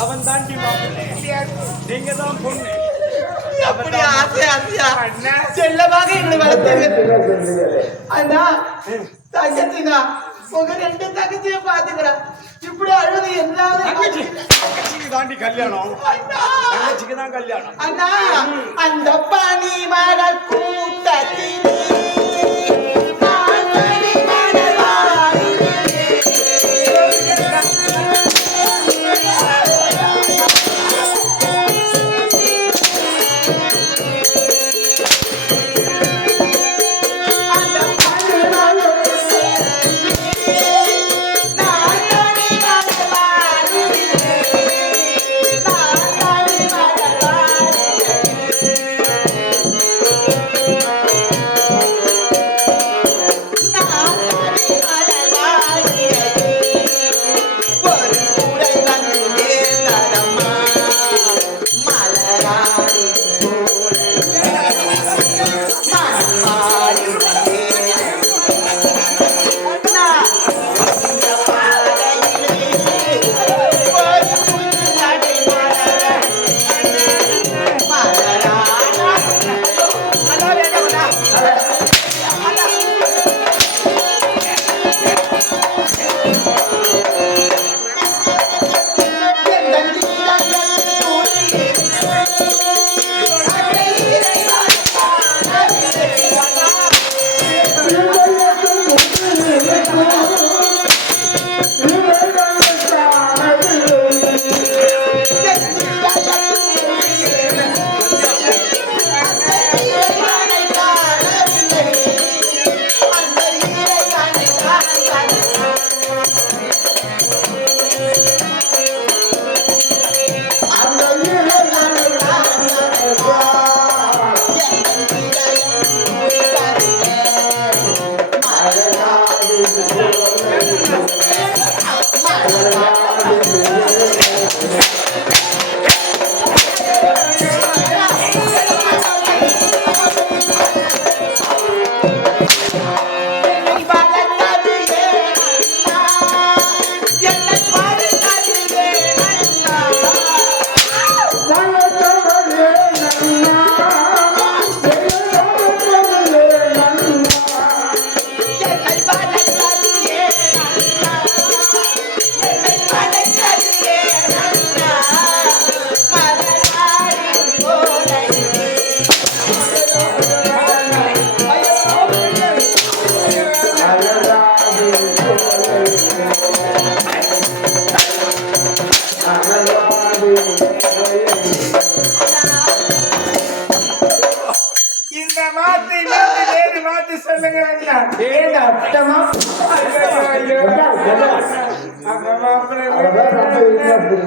அவன் தாண்டி நீங்க தான் பொண்ணு அப்படியா ஆசையா ஆசையா செல்லமாக எங்களை வளர்த்தீங்க அண்ணா தங்கச்சினா உங்க ரெண்டு தங்கச்சியும் பாத்துக்கிறேன் இப்படி அழுது என்னால தங்கச்சிக்கு தாண்டி கல்யாணம் தங்கச்சிக்கு தான் கல்யாணம் அண்ணா அந்த பனி மர கூட்டத்திலே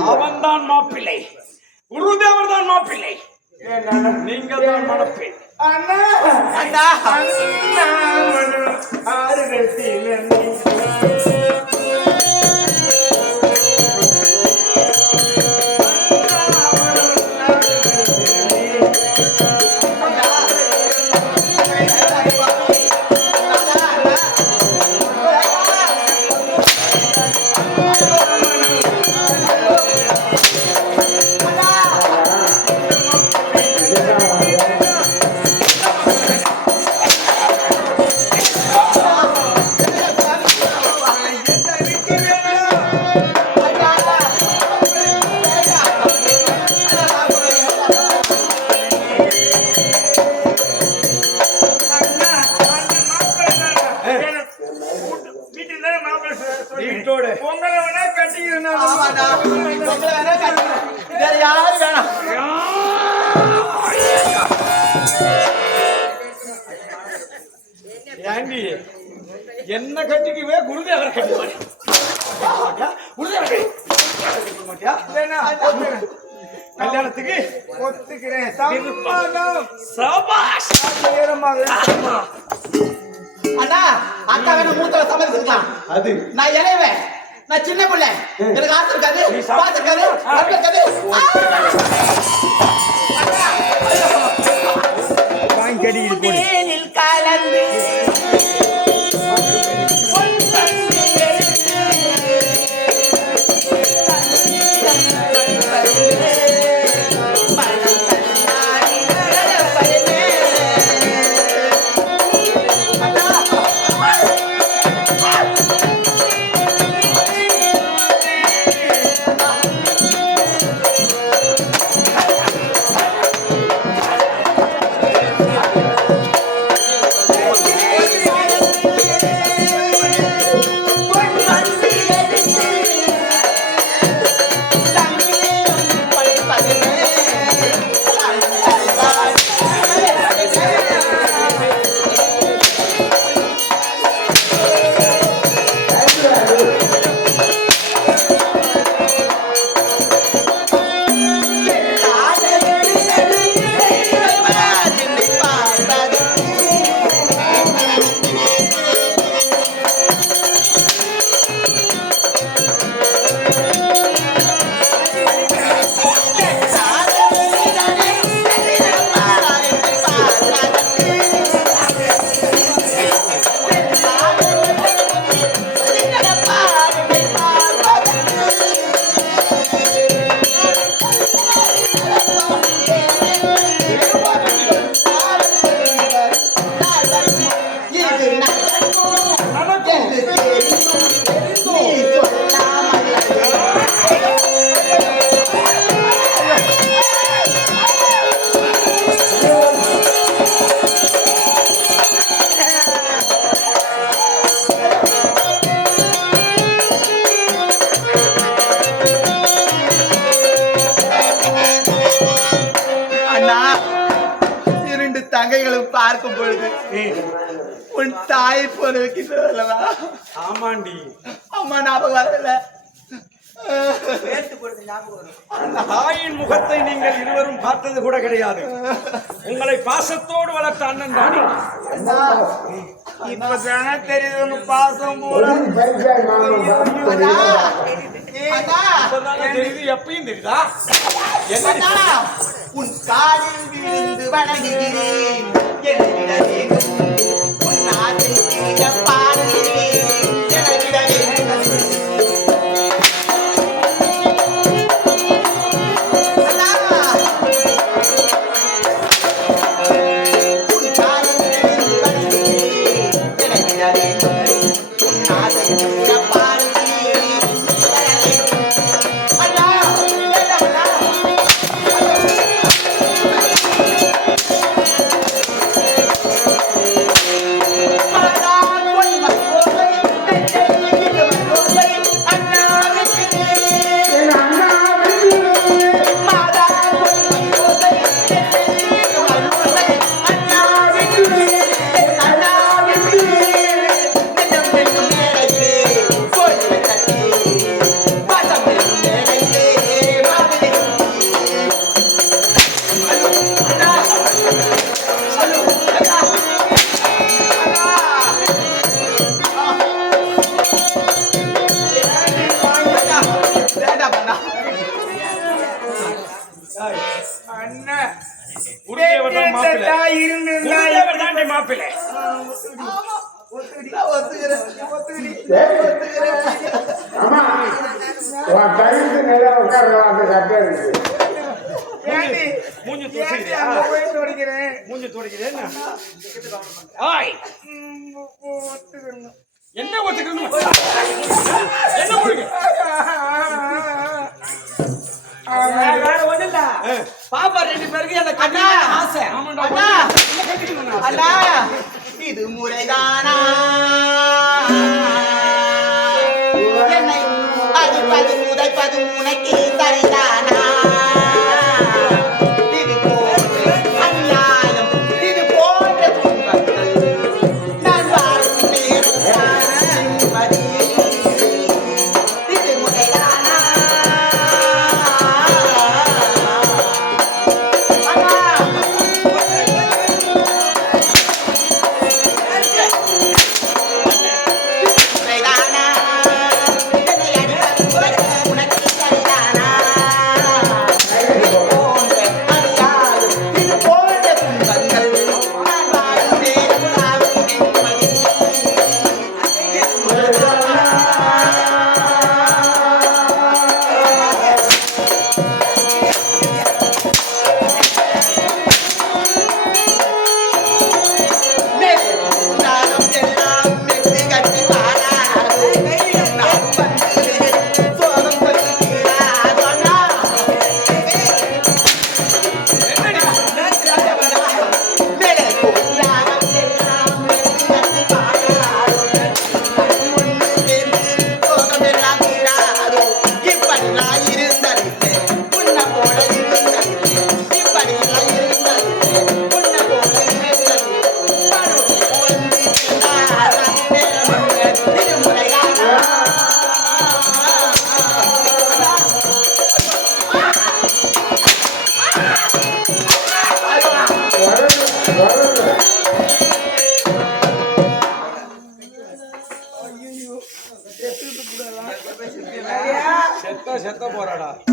அவன்தான் மாப்பிள்ளை குருதேவர் தான் மாப்பிள்ளை நீங்க தான் மணப்பெண் அண்ணா அண்ணா என்ன கட்டிக்குவே குருதேவரை கட்டி மாட்டியா? குருதேவரை கட்டி மாட்டியா? கல்யாணத்துக்கு ஒத்துக்கிறேன். சம்மதம். சபாஷ். அண்ணா அக்கா வேணும் மூத்தவ சம்மதிச்சிருக்கலாம். அது நான் இளையவன், நான் சின்ன பிள்ளை, எனக்கு ஆசை இருக்காது, பாசம் இருக்காது, அன்பு இருக்காது. வாங்கி கடிக்கிட்டு போடு. தேனில் கலந்து தங்கைகளும் பார்க்கும் பொழுது உன் தாய் போல வைக்கின்றதல்லவா? ஆமாண்டி. அம்மா ஞாபகம் வரல. தாயின் முகத்தை நீங்கள் இருவரும் பார்த்தது கூட கிடையாது. உங்களை பாசத்தோடு வளர்த்த அண்ணன் தானே. இப்ப தெரியுது உங்க பாசம் போல. தெரியுது, எப்பயும் தெரியுதா? உன் காலில் விழுந்து வணங்குகிறேன். என்னிட வேண்டும் உன் ஆசை தீர பார்க்கிறேன். என்னிட வேண்டும் உன் காலில் விழுந்து வணங்குகிறேன். என்னிட வேண்டும் உன் ஆசை தீர பார்க்கிறேன். அண்ணா அண்ணா மாப்பிள்ளை மூஞ்சி துடைக்கிறேன். என்ன ஒத்துக்கணும்? என்ன பண்ணுங்க? வேற ஒண்ணு இல்ல. பாப்பா ரெண்டு பேருக்கு எனக்கு அண்ணா ஆசை. அண்ணா இது முறைதானா? என்னை அடிப்பது உதைப்பது உனக்கு சரிதானா? இது போன்ற அநியாயம், இது போன்ற துன்பங்கள் நான் வாழும் நேரம்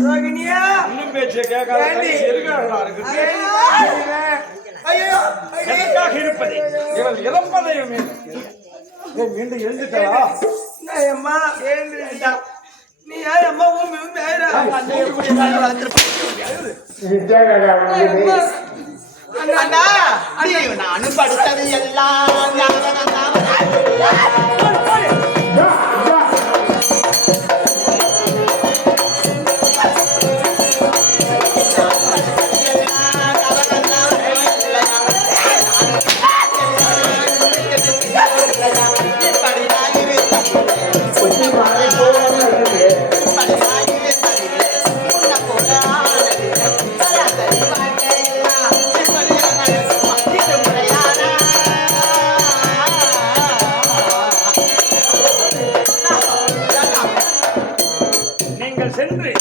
ரோகிணியா இன்னும் பேச்சை கேட்காத கடைசி எதுக்காகடா இருக்குது? ஐயோ எதற்காக இருப்பது? இவள் இறப்பதையும் மீண்டும் எழுந்துட்டா? அம்மா எழுந்துட்டா. நீ யார் அம்மா ஊம்பி ஊம்பி ஆயிரா நானும் படித்தது எல்லாம் சென்று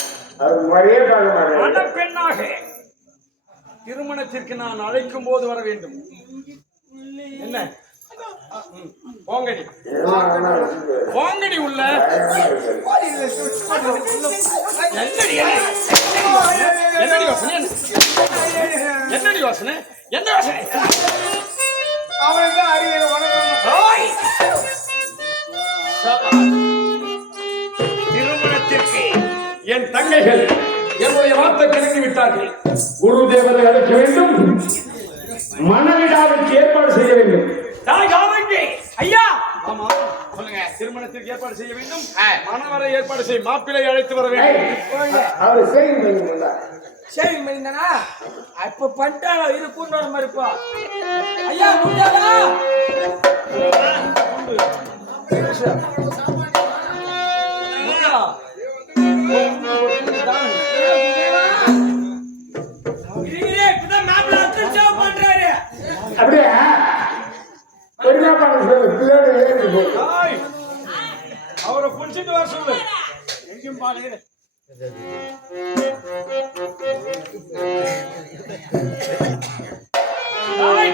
மணப்பெண்ணாக திருமணத்திற்கு நான் அழைக்கும் போது வர வேண்டும். என்ன போங்கடி போங்கடி உள்ள என்னடி யோசனை? என்னடி யோசனை? என்ன யோசனை? அவனுக்கு அறிய திருமணத்திற்கு என் தங்கைகள் என்னுடைய வார்த்தை கிளம்பி விட்டார்கள். குரு தேவதை அழைக்க வேண்டும், மணவிழாவுக்கு ஏற்பாடு செய்ய வேண்டும். ஐயா ஆமா சொல்லுங்க. திருமணத்திற்கு ஏற்பாடு செய்ய வேண்டும், மணவரை ஏற்பாடு செய்ய, மாப்பிள்ளை அழைத்து வர வேண்டும். சரி மணிந்தானா இப்ப பண்ணிட்டாங்க இது கூண்டு வர மாதிரி இப்போ ஐயா முடியாதா அப்படியே அவரை புடிச்சிட்டு வர சொல்லு. எங்கேயும் பாருங்க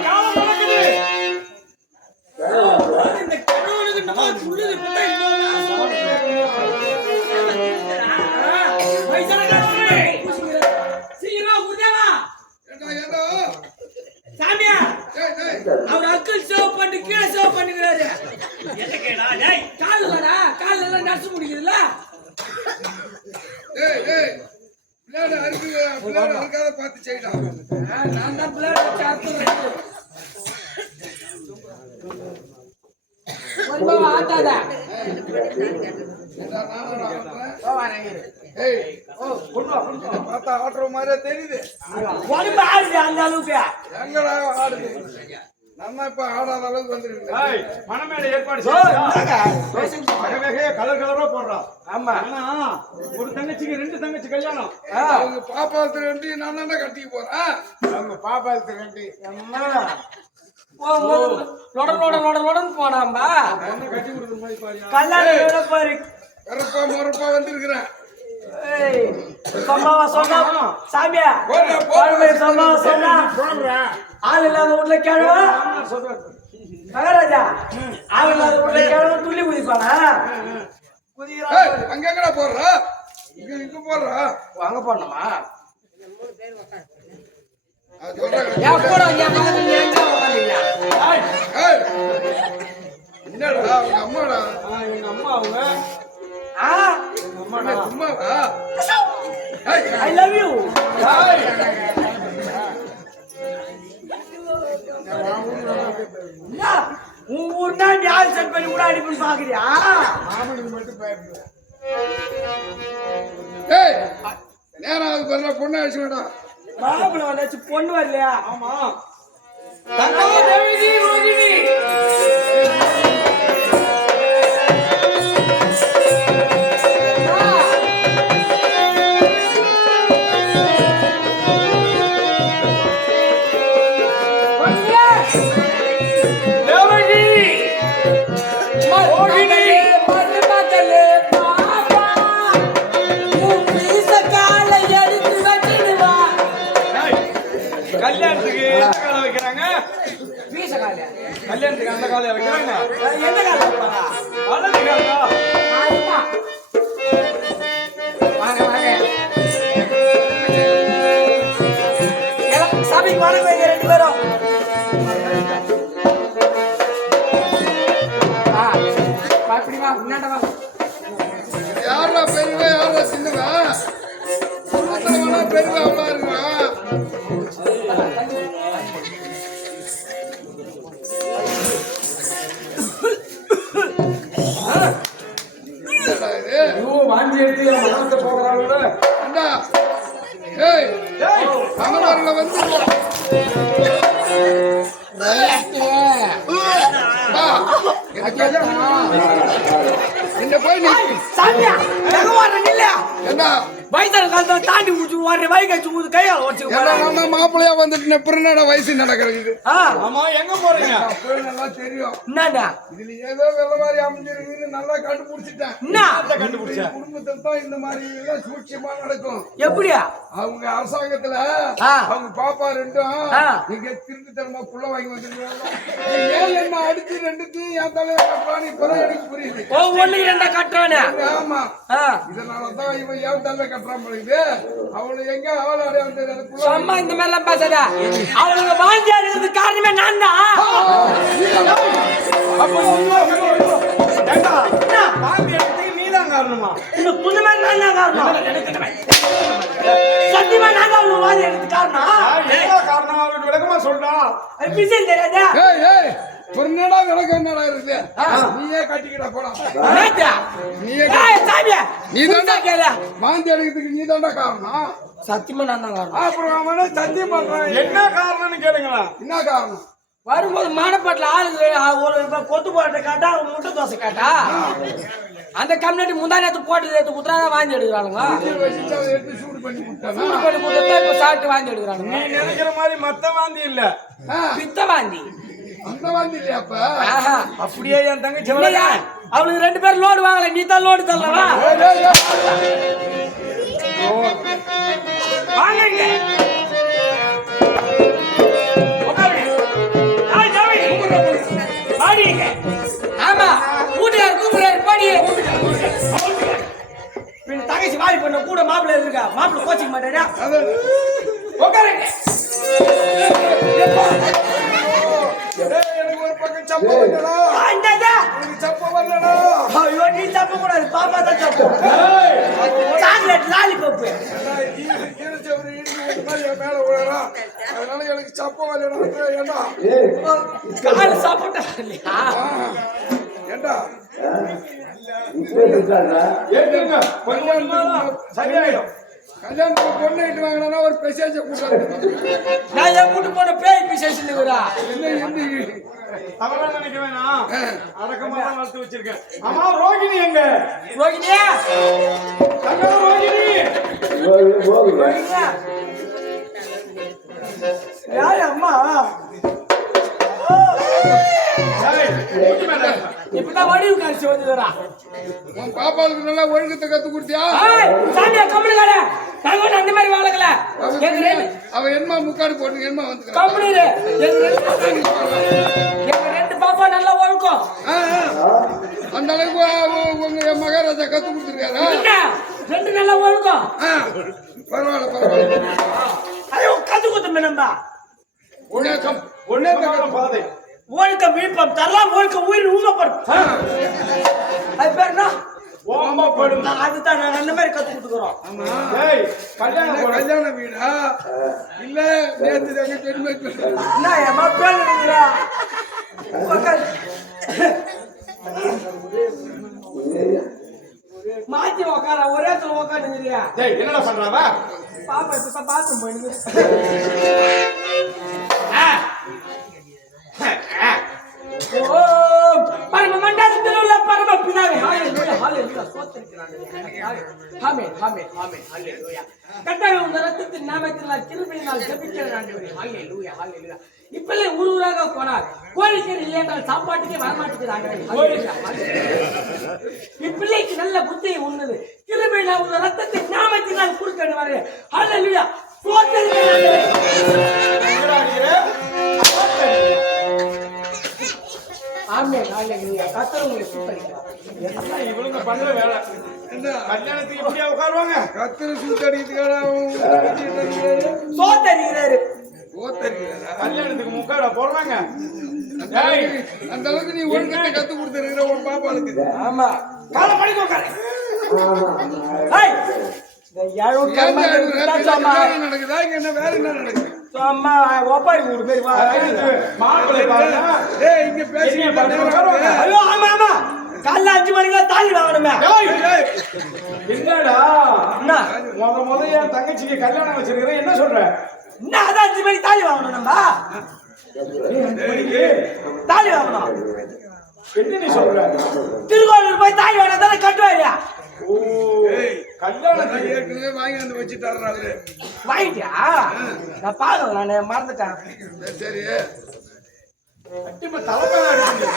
காலம் நடக்குது. இந்த கடவுளுக்கு நம்ம உள்ளது அவர் அக்கல் சேவ் பண்ணி கீழே சேவ் பண்ணிக்கிறாரு. காலடா கால எல்லாம் நடிச்சு முடிக்குதுல்ல. நான் தான் பிள்ளைய வச்சு அறுத்துறேன். ஆட்டாதா ஆடுற மாதிரியே தெரியுது. அந்த அளவுக்கு எங்கடா ஆடுது? நம்ம இப்ப ஆடாத அளவுக்கு வந்துருக்கு. மணமேடை ஏற்பாடு கலர் கலரா போடுறோம். ஆமா ஒரு தங்கச்சிக்கு 2 தங்கச்சி கல்யாணம். அவங்க பாப்பாத்து 2 நான் தானே கட்டிக்க போறேன். அவங்க பாப்பாத்து 2 போனாம்பா கல்யாணம் பாரு கருப்பா முறப்பா வந்திருக்கிறேன். சாமியா சொன்னா ஆள் இல்லாத வீட்டுல கேழ்வா மகாராஜா ஆள் இல்லாத வீட்டுல கேழ்வா துள்ளி குதிப்பானா அங்க எங்கடா போடுறா? இங்க போடுறா? அங்க போடணுமா? என்னடா அவங்க அம்மாடா? எங்க அம்மா அவங்க சும்மாவா? I love you. உன் ஊர்னா யார் செட் பண்ணி கூட அடிப்புன்னு பாக்குறியா? மாமனுக்கு மட்டும் பயப்படு. நேரம் அது பண்ண பொண்ணு அடிச்சு வேண்டாம். மாப்பிள்ள வந்தாச்சு பொண்ணு வரலையா? ஆமா கல்யாணத்துக்கு வைக்கிறாங்க. வீச கால கல்யாணத்துக்கு அந்த பெருமை அவ்வளோ இருக்கும். வாந்தி எடுத்து மனத்தை போகிறாங்க. அண்ணா ஏய் கமலர்ல வந்து என்ன போய் நீ சாமியா பகவான் இல்ல என்ன வயசான காலத்துல தாண்டி முடிச்சு ஒரு வைகாச்சு ஊது கையால வச்சு மாப்பிள்ளையா வந்துட்டு பிறநாட வயசு நடக்கிறது. ஆமா எங்க போறீங்க? நல்லா தெரியும். என்னடா இதுல ஏதோ வெள்ள மாதிரி அமைஞ்சிருக்குன்னு நல்லா கண்டுபிடிச்சிட்டேன். என்ன கண்டுபிடிச்ச? குடும்பத்தில் தான் இந்த மாதிரி எல்லாம் சூட்சமா நடக்கும். எப்படியா? அவங்க அரசாங்கத்துல அவங்க பாப்பா ரெண்டும் நீங்க திருட்டுத்தனமா புள்ள வாங்கி வந்துருக்காங்க. ஏன் என்ன அடிச்சு ரெண்டுத்தையும் என் தலையில கட்டுறான்னு இப்பதான் எனக்கு புரியுது. ஒண்ணு ரெண்டா கட்டுறானே. ஆமா இதனாலதான் இவன் ஏன் தலையில கட்டுறான் போகுது. அவளை எங்க அவளை அடையாளம் அம்மா இந்த மாதிரி எல்லாம் பேசாத. அவளுங்க வாந்தி அடிக்கிறது காரணமே நான் தான். காரணமா இந்த புது மாதிரி நான் தான் காரணம். சத்தியமா நான் தான் வாந்தி எடுத்து காரணம். காரணம் அவருக்கு விளக்கமா சொல்றா. விஷயம் தெரியாதா? பொருளா விளக்கம் என்னடா இருக்கு? நீயே கட்டிக்கிட போடா. நீயே வாந்தி அடிக்கிறதுக்கு நீ தாண்டா காரணம். சத்தியமா நான் தான் காரணம். அப்புறம் அவனே சத்தியம் பண்றான். என்ன காரணம்னு கேளுங்களா? என்ன காரணம்? வரும்போது மானப்பாட்டில் ஆளுங்க ஒரு கொத்து போட்ட காட்டா முட்டை தோசை காட்டா அந்த கம்யூனிட்டி முந்தானத்து போட்டு எடுத்து குத்துறாங்க வாங்கி எடுக்கிறானுங்க. எடுத்து சூடு பண்ணி சூடு பண்ணி கொடுத்தா இப்ப சாப்பிட்டு வாங்கி எடுக்கிறானுங்க. நீ நினைக்கிற மாதிரி மத்த வாந்தி இல்ல, பித்த வாந்தி. அந்த வாந்தி இல்லையா? அப்ப அப்படியே என் தங்கச்சி அவளுக்கு 2 பேர் லோடு வாங்கல, நீ தான் லோடு தரலவா? வாங்க ஆமா கூட்டுக்கார கூப்பிடுறாரு பாடி. தங்கச்சி வாரி பண்ண கூட மாப்பிள்ள இருக்கா. மாப்பிள்ள கோச்சிக்க மாட்டாரா? உட்காருங்க. எனக்கு ஒரு பக்கம் சப்ப வரலடா. சப்ப வரலடா. ஐயோ நீ தப்ப கூடாது, பாப்பா தான் தப்பு. சாக்லேட் லாலிபாப் மேல விழறா. அதனால எனக்கு சப்ப வரலடா. ஏண்டா கால் சாப்பிட்டா இல்லையா? ஏண்டா சரியாயிடும். கல்யாணத்துக்கு பொண்ணு இட்டு வாங்கினா ஒரு பெசேஜ கூட்டாங்க. நான் என் கூட்டு போன பேய் பிசேஷனுக்குறா. தவறா நினைக்க வேணாம், அடக்கமா தான் வளர்த்து வச்சிருக்கேன். அம்மா ரோகிணி எங்க? ரோகிணியா? ரோகிணி யாரு அம்மா? இப்பதான் வடிவு காட்சி வந்துடுறா. உன் பாப்பாவுக்கு நல்லா ஒழுக்கத்தை கத்து கொடுத்தியா? சாமியா கம்பெனி கடை நாங்க அந்த மாதிரி வாழக்கல. அவ என்னமா முக்காடு போட்டு என்னமா வந்து கம்பெனி எங்க 2 பாப்பா நல்லா ஒழுக்கம். அந்த அளவுக்கு உங்க மகாராஜா கத்து கொடுத்துருக்காரு. 2 நல்லா ஒழுக்கம். பரவாயில்ல பரவாயில்ல. ஐயோ கத்து கொடுத்த நம்பா ஒன்னே பாதை ஒழுக்கம் விழுப்பம் தரலாம். ஒழுக்கம் உயிர் ஊங்கப்படும். அது பேர் என்ன? ஓம்பப்படும். அதுதான் நாங்க அந்த மாதிரி கத்து கொடுத்துக்கிறோம். கல்யாண வீடா இல்ல நேற்று தங்க பெருமை என்ன ஏமா பேருங்களா? மாத்தி உக்கார ஒரே இடத்துல உக்காந்துங்கிறியா? என்னடா பண்றாவா? பாப்பா இப்ப பாத்ரூம் போயிடுது. பரம மண்டலத்தில் உள்ள பரம பிதாவே ஹalleluya ஹalleluya ஸ்தோத்திரிக்கிறானே. ஆமென் ஆமென் ஆமென் ஹalleluya. கர்த்தாவே உங்க இரத்தத்தின் நாமத்தினால் கிருபையினால் ஜெபிக்கிறேன் ஆண்டவரே. ஹalleluya ஹalleluya. இப்பலே ஊராக போனார் கோழிக்கறி இல்லையென்றால் சாப்பாட்டுக்கே வரமாட்டேங்குது ஆண்டவரே. இப்பிள்ளைக்கு நல்ல புத்தியை உன்னது கிருபையினால் உங்க இரத்தத்தின் நாமத்தினால் கொடுக்கணும் வரே. ஹalleluya ஸ்தோத்திரிக்கிறேன் ஆண்டவரே. ஆமென் ஹalleluya. கர்த்தர் உங்களை சுத்தரிக்கிறார். என்ன இவங்க பண்ற வேலை? கல்யாணத்துக்கு இப்படியா உட்காருவாங்க? கத்திர சுத்தடிக்கிறாரு. சோத்தரிக்கிறாரு. கல்யாணத்துக்கு முக்காடா போடுறாங்க. அந்த அளவுக்கு நீ ஒழுங்கத்தை கத்து கொடுத்துருக்கிற உன் பாப்பாளுக்கு. ஆமா காலை படிக்க உட்காரு. ஏய் இந்த 700 ஏன் சும்மா நடக்குதா இங்க என்ன வேற என்ன நடக்குது சும்மா ஒப்பாரி ஊடு பேர் மாப்பிள்ளை பாருங்க. ஏய் இங்க பேசி ஐயோ ஆமா ஆமா காலைல 5 மணிக்கு தாலி வாங்கணுமே என்னடா என்ன முத என் தங்கச்சிக்கு கல்யாணம் வச்சிருக்கிறேன், என்ன சொல்ற? என்ன அதான் 5 மணிக்கு தாலி வாங்கணும் நம்ம தாலி வாங்கணும். என்ன நீ சொல்ற? திருக்கோவிலூர் போய் தாலி வாங்கினா தானே கட்டுவாரு. ஓ, கல்யாணத்துக்கு ஏற்கனவே வாங்கி வந்து வச்சுட்டாரு வாங்கிட்டியா? நான் பாக்கல, நான் மறந்துட்டேன். சரி அட்டிம தலைமையில அடிக்குது.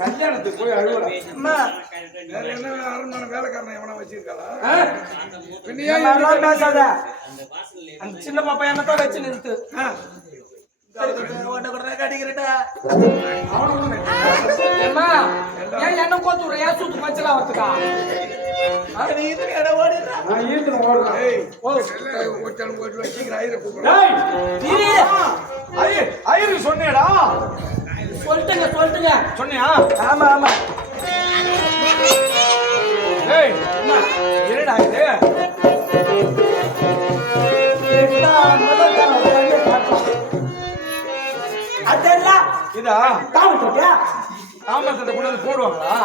கல்யாணத்துக்கு போய் அழுகுறேன். அம்மா வேற என்ன அரண்மனை வேலைக்காரன் எவனா வச்சிருக்காளா இந்த மாதிரிலாம் பேசாத. அந்த சின்ன பாப்பா என்னத்தான் வச்சு நிறுத்து. ஏம்மா, ஏன் என்ன கோத்து விடுற? ஏன் சூத்து பச்சலாம் வரதுக்கா? நான் ஈர்த்து ஓடுறேன். ஒருத்தன் போட்டு வச்சுக்கிற ஐயரை கூப்பிடுறேன் டேய், ஐயரு சொன்னேடா. சொல்லிட்டுங்க சொன்னியா? ஆமா ஆமா ஏய், என்னடா இது? அதெல்லாம் இதா தாமட்டியா தாமரத்தை கொண்டு வந்து போடுவாங்களா?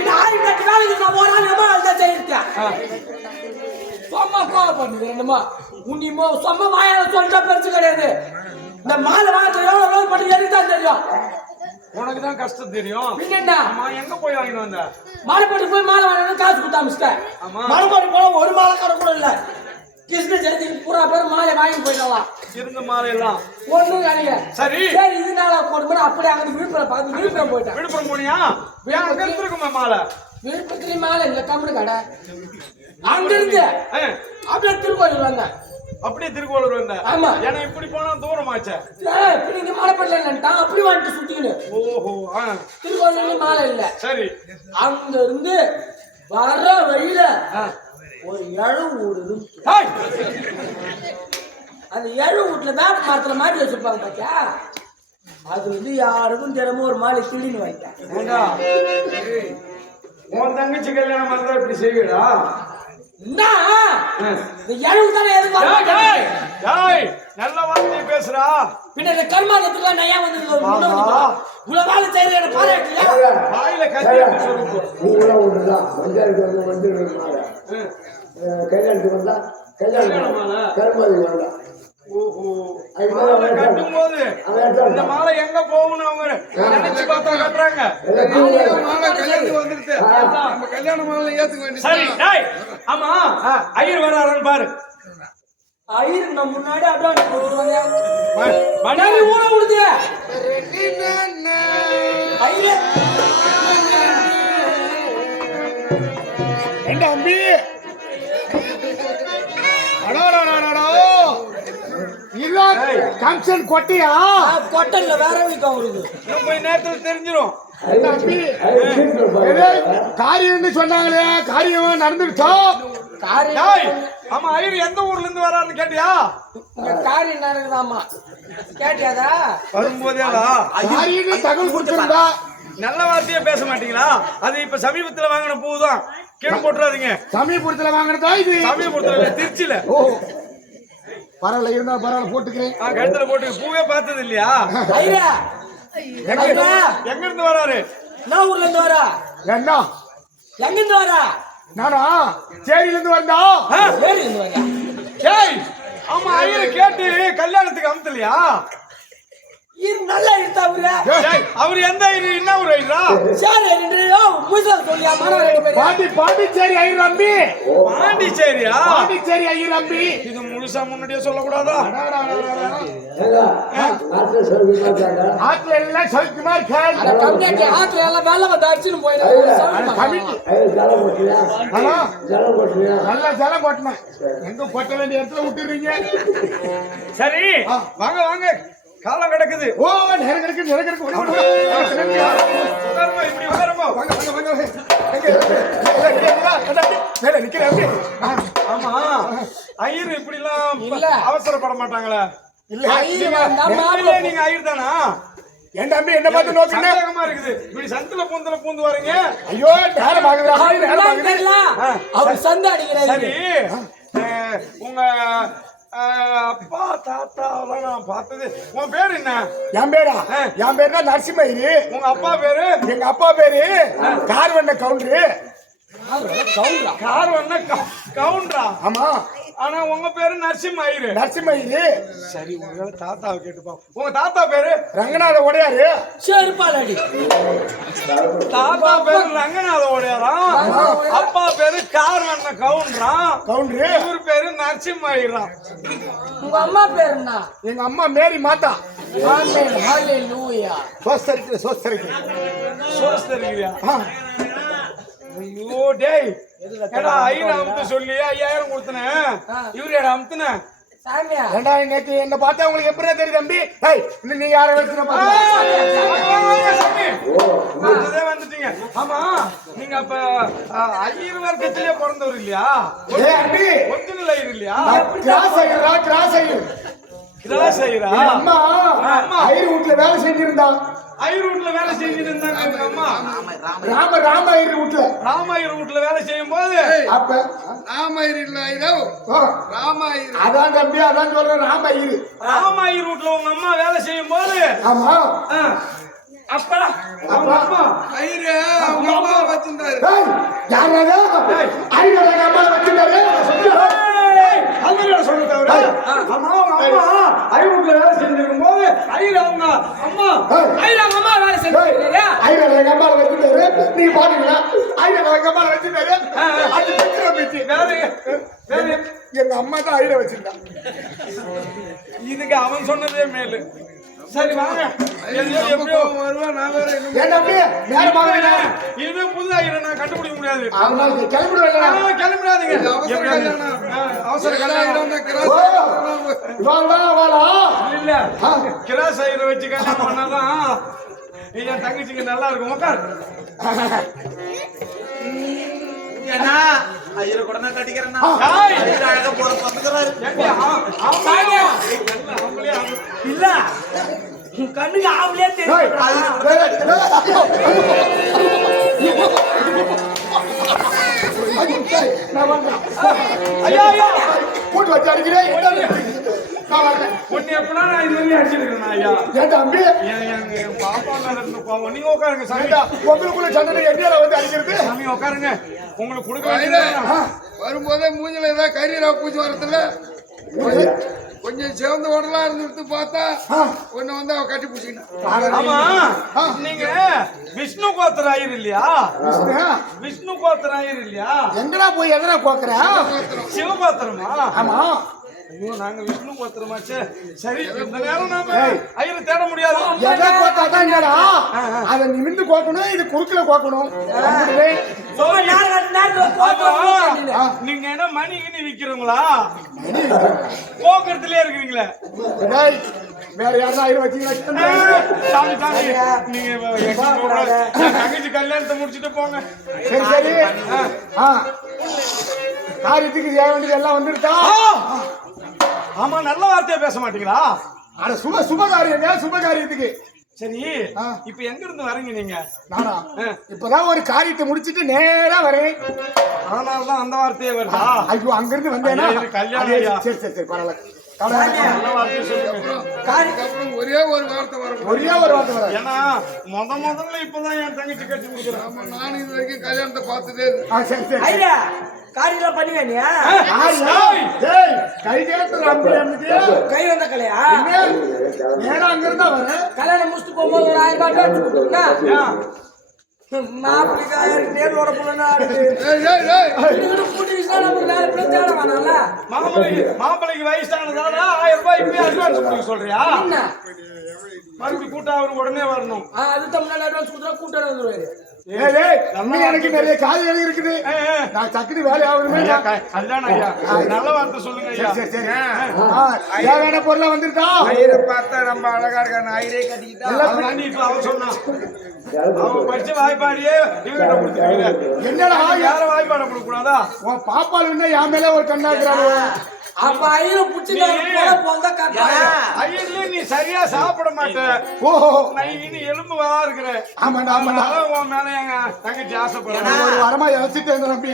இது 6 கட்டி வேலைக்கு நான் ஒரு ஆள் நம்ம தான் செய்யிருக்கேன். சும்மா கோவம் பண்ணுறேன்மா உன்னிமோ சும்மா வாயால சொல்லிட்டா பெருசு கிடையாது. இந்த மாலை வாங்கத்துல எவ்வளவு ரோல் பண்ணி எனக்கு தான் தெரியும். உனக்கு தான் கஷ்டம் தெரியும். பின்னா அம்மா எங்க போய் வாங்கிட்டு வந்த? மாலை போட்டு போய் மாலை வாங்கணும் காசு கொடுத்தாமிச்சிட்டேன். ஆமா. மாலை போட்டு போல ஒரு மாலை கடை கூட இல்ல. கிருஷ்ண ஜெயந்திக்கு பூரா பேர் மாலை வாங்கி போயிடலாம். இருந்த மாலை எல்லாம் ஒண்ணும் கிடையாது. சரி சரி இதனால போடும்போது அப்படியே அங்க விழுப்புரம் பார்த்து விழுப்புரம் போயிட்டேன். விழுப்புரம் போனியா? அங்க இருக்குமா மாலை? விழுப்புரத்துலயும் மாலை இல்ல கம்முனு கடை. அங்க இருந்து அப்படியே திருக்கோயில் வந்தேன். அப்படியே திருக்கோளூர் வந்த? ஆமா. ஏன்னா இப்படி போனா தூரமாச்சே. இப்படி இங்க மாலை பண்ணலன்ட்டான். அப்படி வந்துட்டு சுத்திக்கின்னு ஓஹோ. திருக்கோயிலும் மாலை இல்ல. சரி அங்க இருந்து வர வழியில ஒரு இழவு ஊடுது. ஹாய், அந்த இழவு வீட்டுல வேப்ப மரத்துல மாட்டி வச்சிருப்பாங்க பாத்தியா? அது வந்து யாருக்கும் தினமும் ஒரு மாலை கிள்ளின்னு வாங்கிட்டேன். ஏண்டா, உன் தங்கச்சி கல்யாணம் வந்தா இப்படி செய்வீடா? என்ன இந்த இழவு தானே எதுக்கு டேய், வர டேய், டேய், நல்ல வார்த்தையை பேசுறா. பின்ன இந்த கர்மாதத்துக்குலாம் நையா வந்து இவ்வளவு வேலை செய்யற என்ன பாராட்டியா? வாயில கத்தி எடுத்து சொல்லுங்க. நீங்களும் ஒன்றுதான் பஞ்சாயத்து வந்து கல்யாணத்துக்கு வந்தா கல்யாணம் கருமாதி வந்தா ஓஹோ. மாலை கட்டும் போது இந்த மாலை எங்க போகும்னு அவங்க நினைச்சு பார்த்தா கட்டுறாங்க. மாலை கல்யாணத்துக்கு வந்துருச்சு நம்ம கல்யாண மாலை ஏத்துக்க வேண்டியது சரி டேய், ஆமா ஐயர் வராருன்னு பாரு. ஐயர் நம்ம முன்னாடி அட்வான்ஸ் போடுவாங்க. மணி மணி ஊற விடுது. ஐயர் என்ன அம்பி கம்சன் கொட்டியா கொட்டல்ல வேற வீக்கம் வருது. இன்னும் போய் நேரத்துல தெரிஞ்சிடும். காரியம்னு சொன்னாங்களே காரியம் நடந்துருச்சோ டேய், ஆமா ஐயர் எந்த ஊர்ல இருந்து வராருன்னு கேட்டியா? இங்க காரியம் நடக்குதாமா கேட்டியாதா? வரும்போதேடா காரியம் தகவல் கொடுத்துருந்தா நல்ல வார்த்தையே பேச மாட்டீங்களா? அது இப்ப சமீபத்துல வாங்கின பூ தான், கீழே போட்டுறாதீங்க. சமயபுரத்துல வாங்கினதா இது சமீபத்துல இல்ல, திருச்சியில. ஓ பரவாயில்ல இருந்தா பரவாயில்ல போட்டுக்கிறேன் கழுத்துல போட்டு பூவே பார்த்தது இல்லையா? ஐயா எங்க இருந்து வராரு? நான் ஊர்ல இருந்து வரா. என்ன எங்க இருந்து வரா? நானா சேரியில இருந்து வந்தா சரி இருந்து வரா. ஏய், ஆமா ஐயரை கேட்டு கல்யாணத்துக்கு அமுத்தலையா? இது நல்லா இருக்கா அவரு? ஏய், அவர் எந்த ஐயர், என்ன ஒரு ஐயரா? சரி நின்றுயோ முசா சொல்லியா மானவரே பாண்டிச்சேரி ஐயர் அம்பி பாண்டிச்சேரியா? பாண்டிச்சேரி ஐயர் அம்பி இது முழுசா முன்னாடியே சொல்லக்கூடாதா? ஆத்துல எல்லாம் சௌக்கியமா இருக்காது அட கம்மியாக்கி ஆத்துல எல்லாம் வெள்ள வந்து அடிச்சுன்னு போயிடு. கமிட்டி ஜலம் போட்டியா ஹலோ ஜலம் போட்டியா நல்லா ஜலம் கொட்டணும் எங்க கொட்ட வேண்டிய இடத்துல விட்டுறீங்க சரி வாங்க வாங்க, காலம் கிடக்குது. ஓ நேரம் கிடக்கு உட்காருமா, இப்படி உட்காருமா. ஆமா ஐயர் இப்படி எல்லாம் இல்ல. அவசரப்பட மாட்டாங்களே. ஐயர் வந்தா உண்மையிலே நீங்க ஐயர் தானா? என் தம்பி என்ன பார்த்து நோக்குன சந்தேகமா இருக்குது. இப்படி சந்தில பூந்து வரீங்க. ஐயோ நேரம் ஆகுது அவருக்கு நேரம் என்ன ஆகுது தெரியல அவர் சண்டை அடிக்கிறாரு சரி, உங்க அப்பா தாத்தாவெல்லாம் நான் பார்த்தது. உன் பேர் என்ன? என் பேரா என் பேர் தான் நரசிம்மயிரு. உங்க அப்பா பேரு? எங்க அப்பா பேரு கார்வண்ண கவுண்டரு. கார்வண்ண கவுண்டரா? ஆமா. ஆனா உங்க பேரு நரசிம்மயிரு. நரசிம்மயிரு. சரி, உங்க தாத்தாவை கேட்டுப்பா. உங்க தாத்தா பேரு? ரங்கநாத உடையாரு. செருப்பாலடி தாத்தா பேரு ரங்கநாத உடையாரா? அப்பா பேரு கார்வண்ண கவுண்டரா? கவுண்டரு. இவர் பேரு நரசிம்மயிரா? உங்க அம்மா பேர் என்ன? எங்க அம்மா மேரி மாதா. ஆமென் ஹalleluya. சோஸ்தரிக்கிற சோஸ்தரிக்கிறியா? ஐயோ டேய், ஏடா ஐயா அமுத்து சொல்லி 5000 கொடுத்தனேன். இவரு ஏடா அமுத்துன? சாமியா ஏண்டா நேத்து என்ன பார்த்தா உங்களுக்கு எப்படி தெரியும் தம்பி? ஏய் நீ யாரை வச்சு வந்துட்டீங்க. ஆமா, நீங்க அப்ப ஐயர் வர்க்கத்திலே பிறந்தவர் இல்லையா? ஒரிஜினல் ஐயர் இல்லையா? கிராஸ் ஐயரா? கிராஸ் ஐயர். கிராஸ் ஐயரா? அம்மா ஐயர் வீட்டுல வேலை செஞ்சிருந்தா. ஐயர் வீட்டுல வேலை செஞ்சுட்டு இருந்தாங்க அம்மா. ராம ஐயர் வீட்டுல. ராம ஐயர் வீட்டுல வேலை செய்யும் போது அப்ப ராம ஐயர் இல்ல ஐயரோ, ராம ஐயர். அதான் தம்பி, அதான் சொல்றேன் ராம ஐயர். ராம ஐயர் வீட்டுல உங்க அம்மா வேலை செய்யும் போது ஆமா அப்படா அவங்க அம்மா ஐயரு அவங்க அம்மா வச்சிருந்தாரு. யாராவது ஐயர் அம்மா வச்சிருந்தாரு. சொல்ல தவிர அம்மா அம்மா ஐயர் வீட்டுல வேலை செஞ்சிருக்கும் போது ஐயர் அவங்க அம்மா அம்மா வேலை செஞ்சுறியா? ஐயர் எங்க அம்மா வச்சிருந்தாரு. நீ பாத்தீங்களா? ஐயர் எங்க அம்மா வச்சிருந்தாரு. அது பிரச்சனை போச்சு. வேற எங்க அம்மா தான் ஐயரை வச்சிருந்தா. இதுக்கு அவன் சொன்னதே மேலு. சரி வாங்க, எப்படியோ வருவா. நான் வேற ஏன் தம்பி நேரமாக இது புது ஐயரை நான் கண்டுபிடிக்க முடியாது. அவங்களுக்கு கிளம்பிடுவேன். கிளம்பிடாதீங்க. அவசர கல்யாணம் இல்ல, கிராஸ் ஐயரை வச்சு கல்யாணம் பண்ணாதான் என் தங்கச்சிக்கு நல்லா இருக்கும். உட்கார். ஏன்னா ஐயரை கூட நான் கட்டிக்கிறேன்னா ஹாய். அழகா போட பார்த்துக்கிறாரு. இல்ல உன் கண்ணுக்கு ஆவலே தெரியும். ஐயா ஐயா கூட்டு வச்சு அடிக்கிறேன். உன்னை எப்படா நான் இது வரையும் அடிச்சிருக்கேன் ஐயா? ஏன் தம்பி என் பாப்பா மேல இருந்து போவோம். நீங்க உட்காருங்க சாமி. உங்களுக்குள்ள சண்டை எண்ணியால வந்து அடிக்கிறது. சாமி உட்காருங்க. உங்களுக்கு கொடுக்க வரும்போதே மூஞ்சில ஏதாவது கரியரா பூச்சி வரத்துல கொஞ்சம் சிவந்த உடலாம் இருந்து பார்த்தா ஒன்னு வந்து அவ கட்டி பூச்சிக்கிட்டான். ஆமா, நீங்க விஷ்ணு கோத்திர ஐயர் இல்லையா? விஷ்ணு கோத்திர ஐயர் இல்லையா? எங்கடா போய் எதனா கோக்குற? சிவகோத்திரமா? ஆமா. ஐயோ, நாங்க விஷ்ணு கோத்திரமாச்சே. சரி, இந்த நேரம் நாம ஐயரை தேட முடியாது. எதை கோத்தாதான் என்னடா? அதை நிமிந்து கோக்கணும், இது குறுக்குல கோக்கணும். நீங்க என்ன மணிகினி விக்கிறீங்களா? போக்குறதுல இருக்கிறீங்களே. வேற யாரும் ஆயிரம் வச்சீங்களா? சாமி சாமி, நீங்க தங்கச்சி கல்யாணத்தை முடிச்சுட்டு போங்க. சரி சரி. காரியத்துக்கு செய்ய வேண்டியது எல்லாம் வந்துருக்கா? ஆமா, நல்ல வார்த்தையா பேச மாட்டீங்களா? ஆனா சுபகாரியங்க, சுபகாரியத்துக்கு. சரி, இப்ப எங்க இருந்து வரீங்க நீங்க? நானா இப்பதான் ஒரு காரியத்தை முடிச்சிட்டு நேரா வரேன். அதனாலதான் அந்த வார்த்தையே வருதா? ஐயோ, அங்க இருந்து வந்தேன்னா கல்யாணம். சரி சரி சரி, பரவாயில்ல. நல்ல வார்த்தையை சொல்லுங்க. அதுக்கப்புறம் ஒரே ஒரு வார்த்தை வரும். ஒரே ஒரு வார்த்தை வர. ஏன்னா முதல்ல இப்பதான் என் தங்கச்சி கட்டி கொடுக்குறேன். ஆமா, நானும் இது வரைக்கும் கல்யாணத்தை பார்த்ததே இல்லை. சரி சரி. ஐயா காரியெல்லாம் பண்ணுங்க நீ. கை கேட்டு கை வந்த கலையா? நேரா அங்க இருந்தா வரேன். கல்யாணம் முடிச்சுட்டு போகும்போது ஒரு 1000 ரூபாய் அடிச்சு கொடுத்துருந்தா மாப்பிள்ளைக்கு 1000 நேரோட புள்ளனா கூட்டி விசா நமக்கு 4 பேர் தேட வேணாம்ல. மாப்பிள்ளைக்கு வயசானதால 1000 ரூபாய் இப்பயே அட்வான்ஸ் கொடுக்க சொல்றியா? என்ன மறுபடியும் கூட்டா அவரு உடனே வரணும். அது தமிழ்நாடு அட்வான்ஸ் கொடுத்தா கூட்டம் வந்துருவாரு. எனக்கு நிறைய கால் வேலை இருக்குது. நான் சக்கரி வேலை ஆகணுமே. கல்யாணம் ஐயா, நல்ல வார்த்தை சொல்லுங்க ஐயா. சரி சரி. தேவையான பொருளா வந்துருக்கா? ஐயரை பார்த்தா ரொம்ப அழகா இருக்கான ஐயரே கட்டிக்கிட்டா. இப்ப அவன் சொன்னான், அவன் படிச்ச வாய்ப்பாடியே இவங்கிட்ட கொடுத்துருக்கீங்க. என்னடா யார வாய்ப்பாட கொடுக்க கூடாதா? உன் பாப்பால் என் மேல ஒரு கண்ணாக்குறாரு. அப்ப ஐயரை புடிச்சுட்டு போல காட்டாங்க. ஐயர்ல நீ சரியா சாப்பிட மாட்ட. ஓஹோ நீ எலும்புவா இருக்கிற. ஆமாண்டா ஆமாண்டா அதான் உன் மேல எங்க தங்கச்சி ஆசைப்படுறா. ஒரு வரமா யோசிச்சுட்டு இருந்த நம்பி.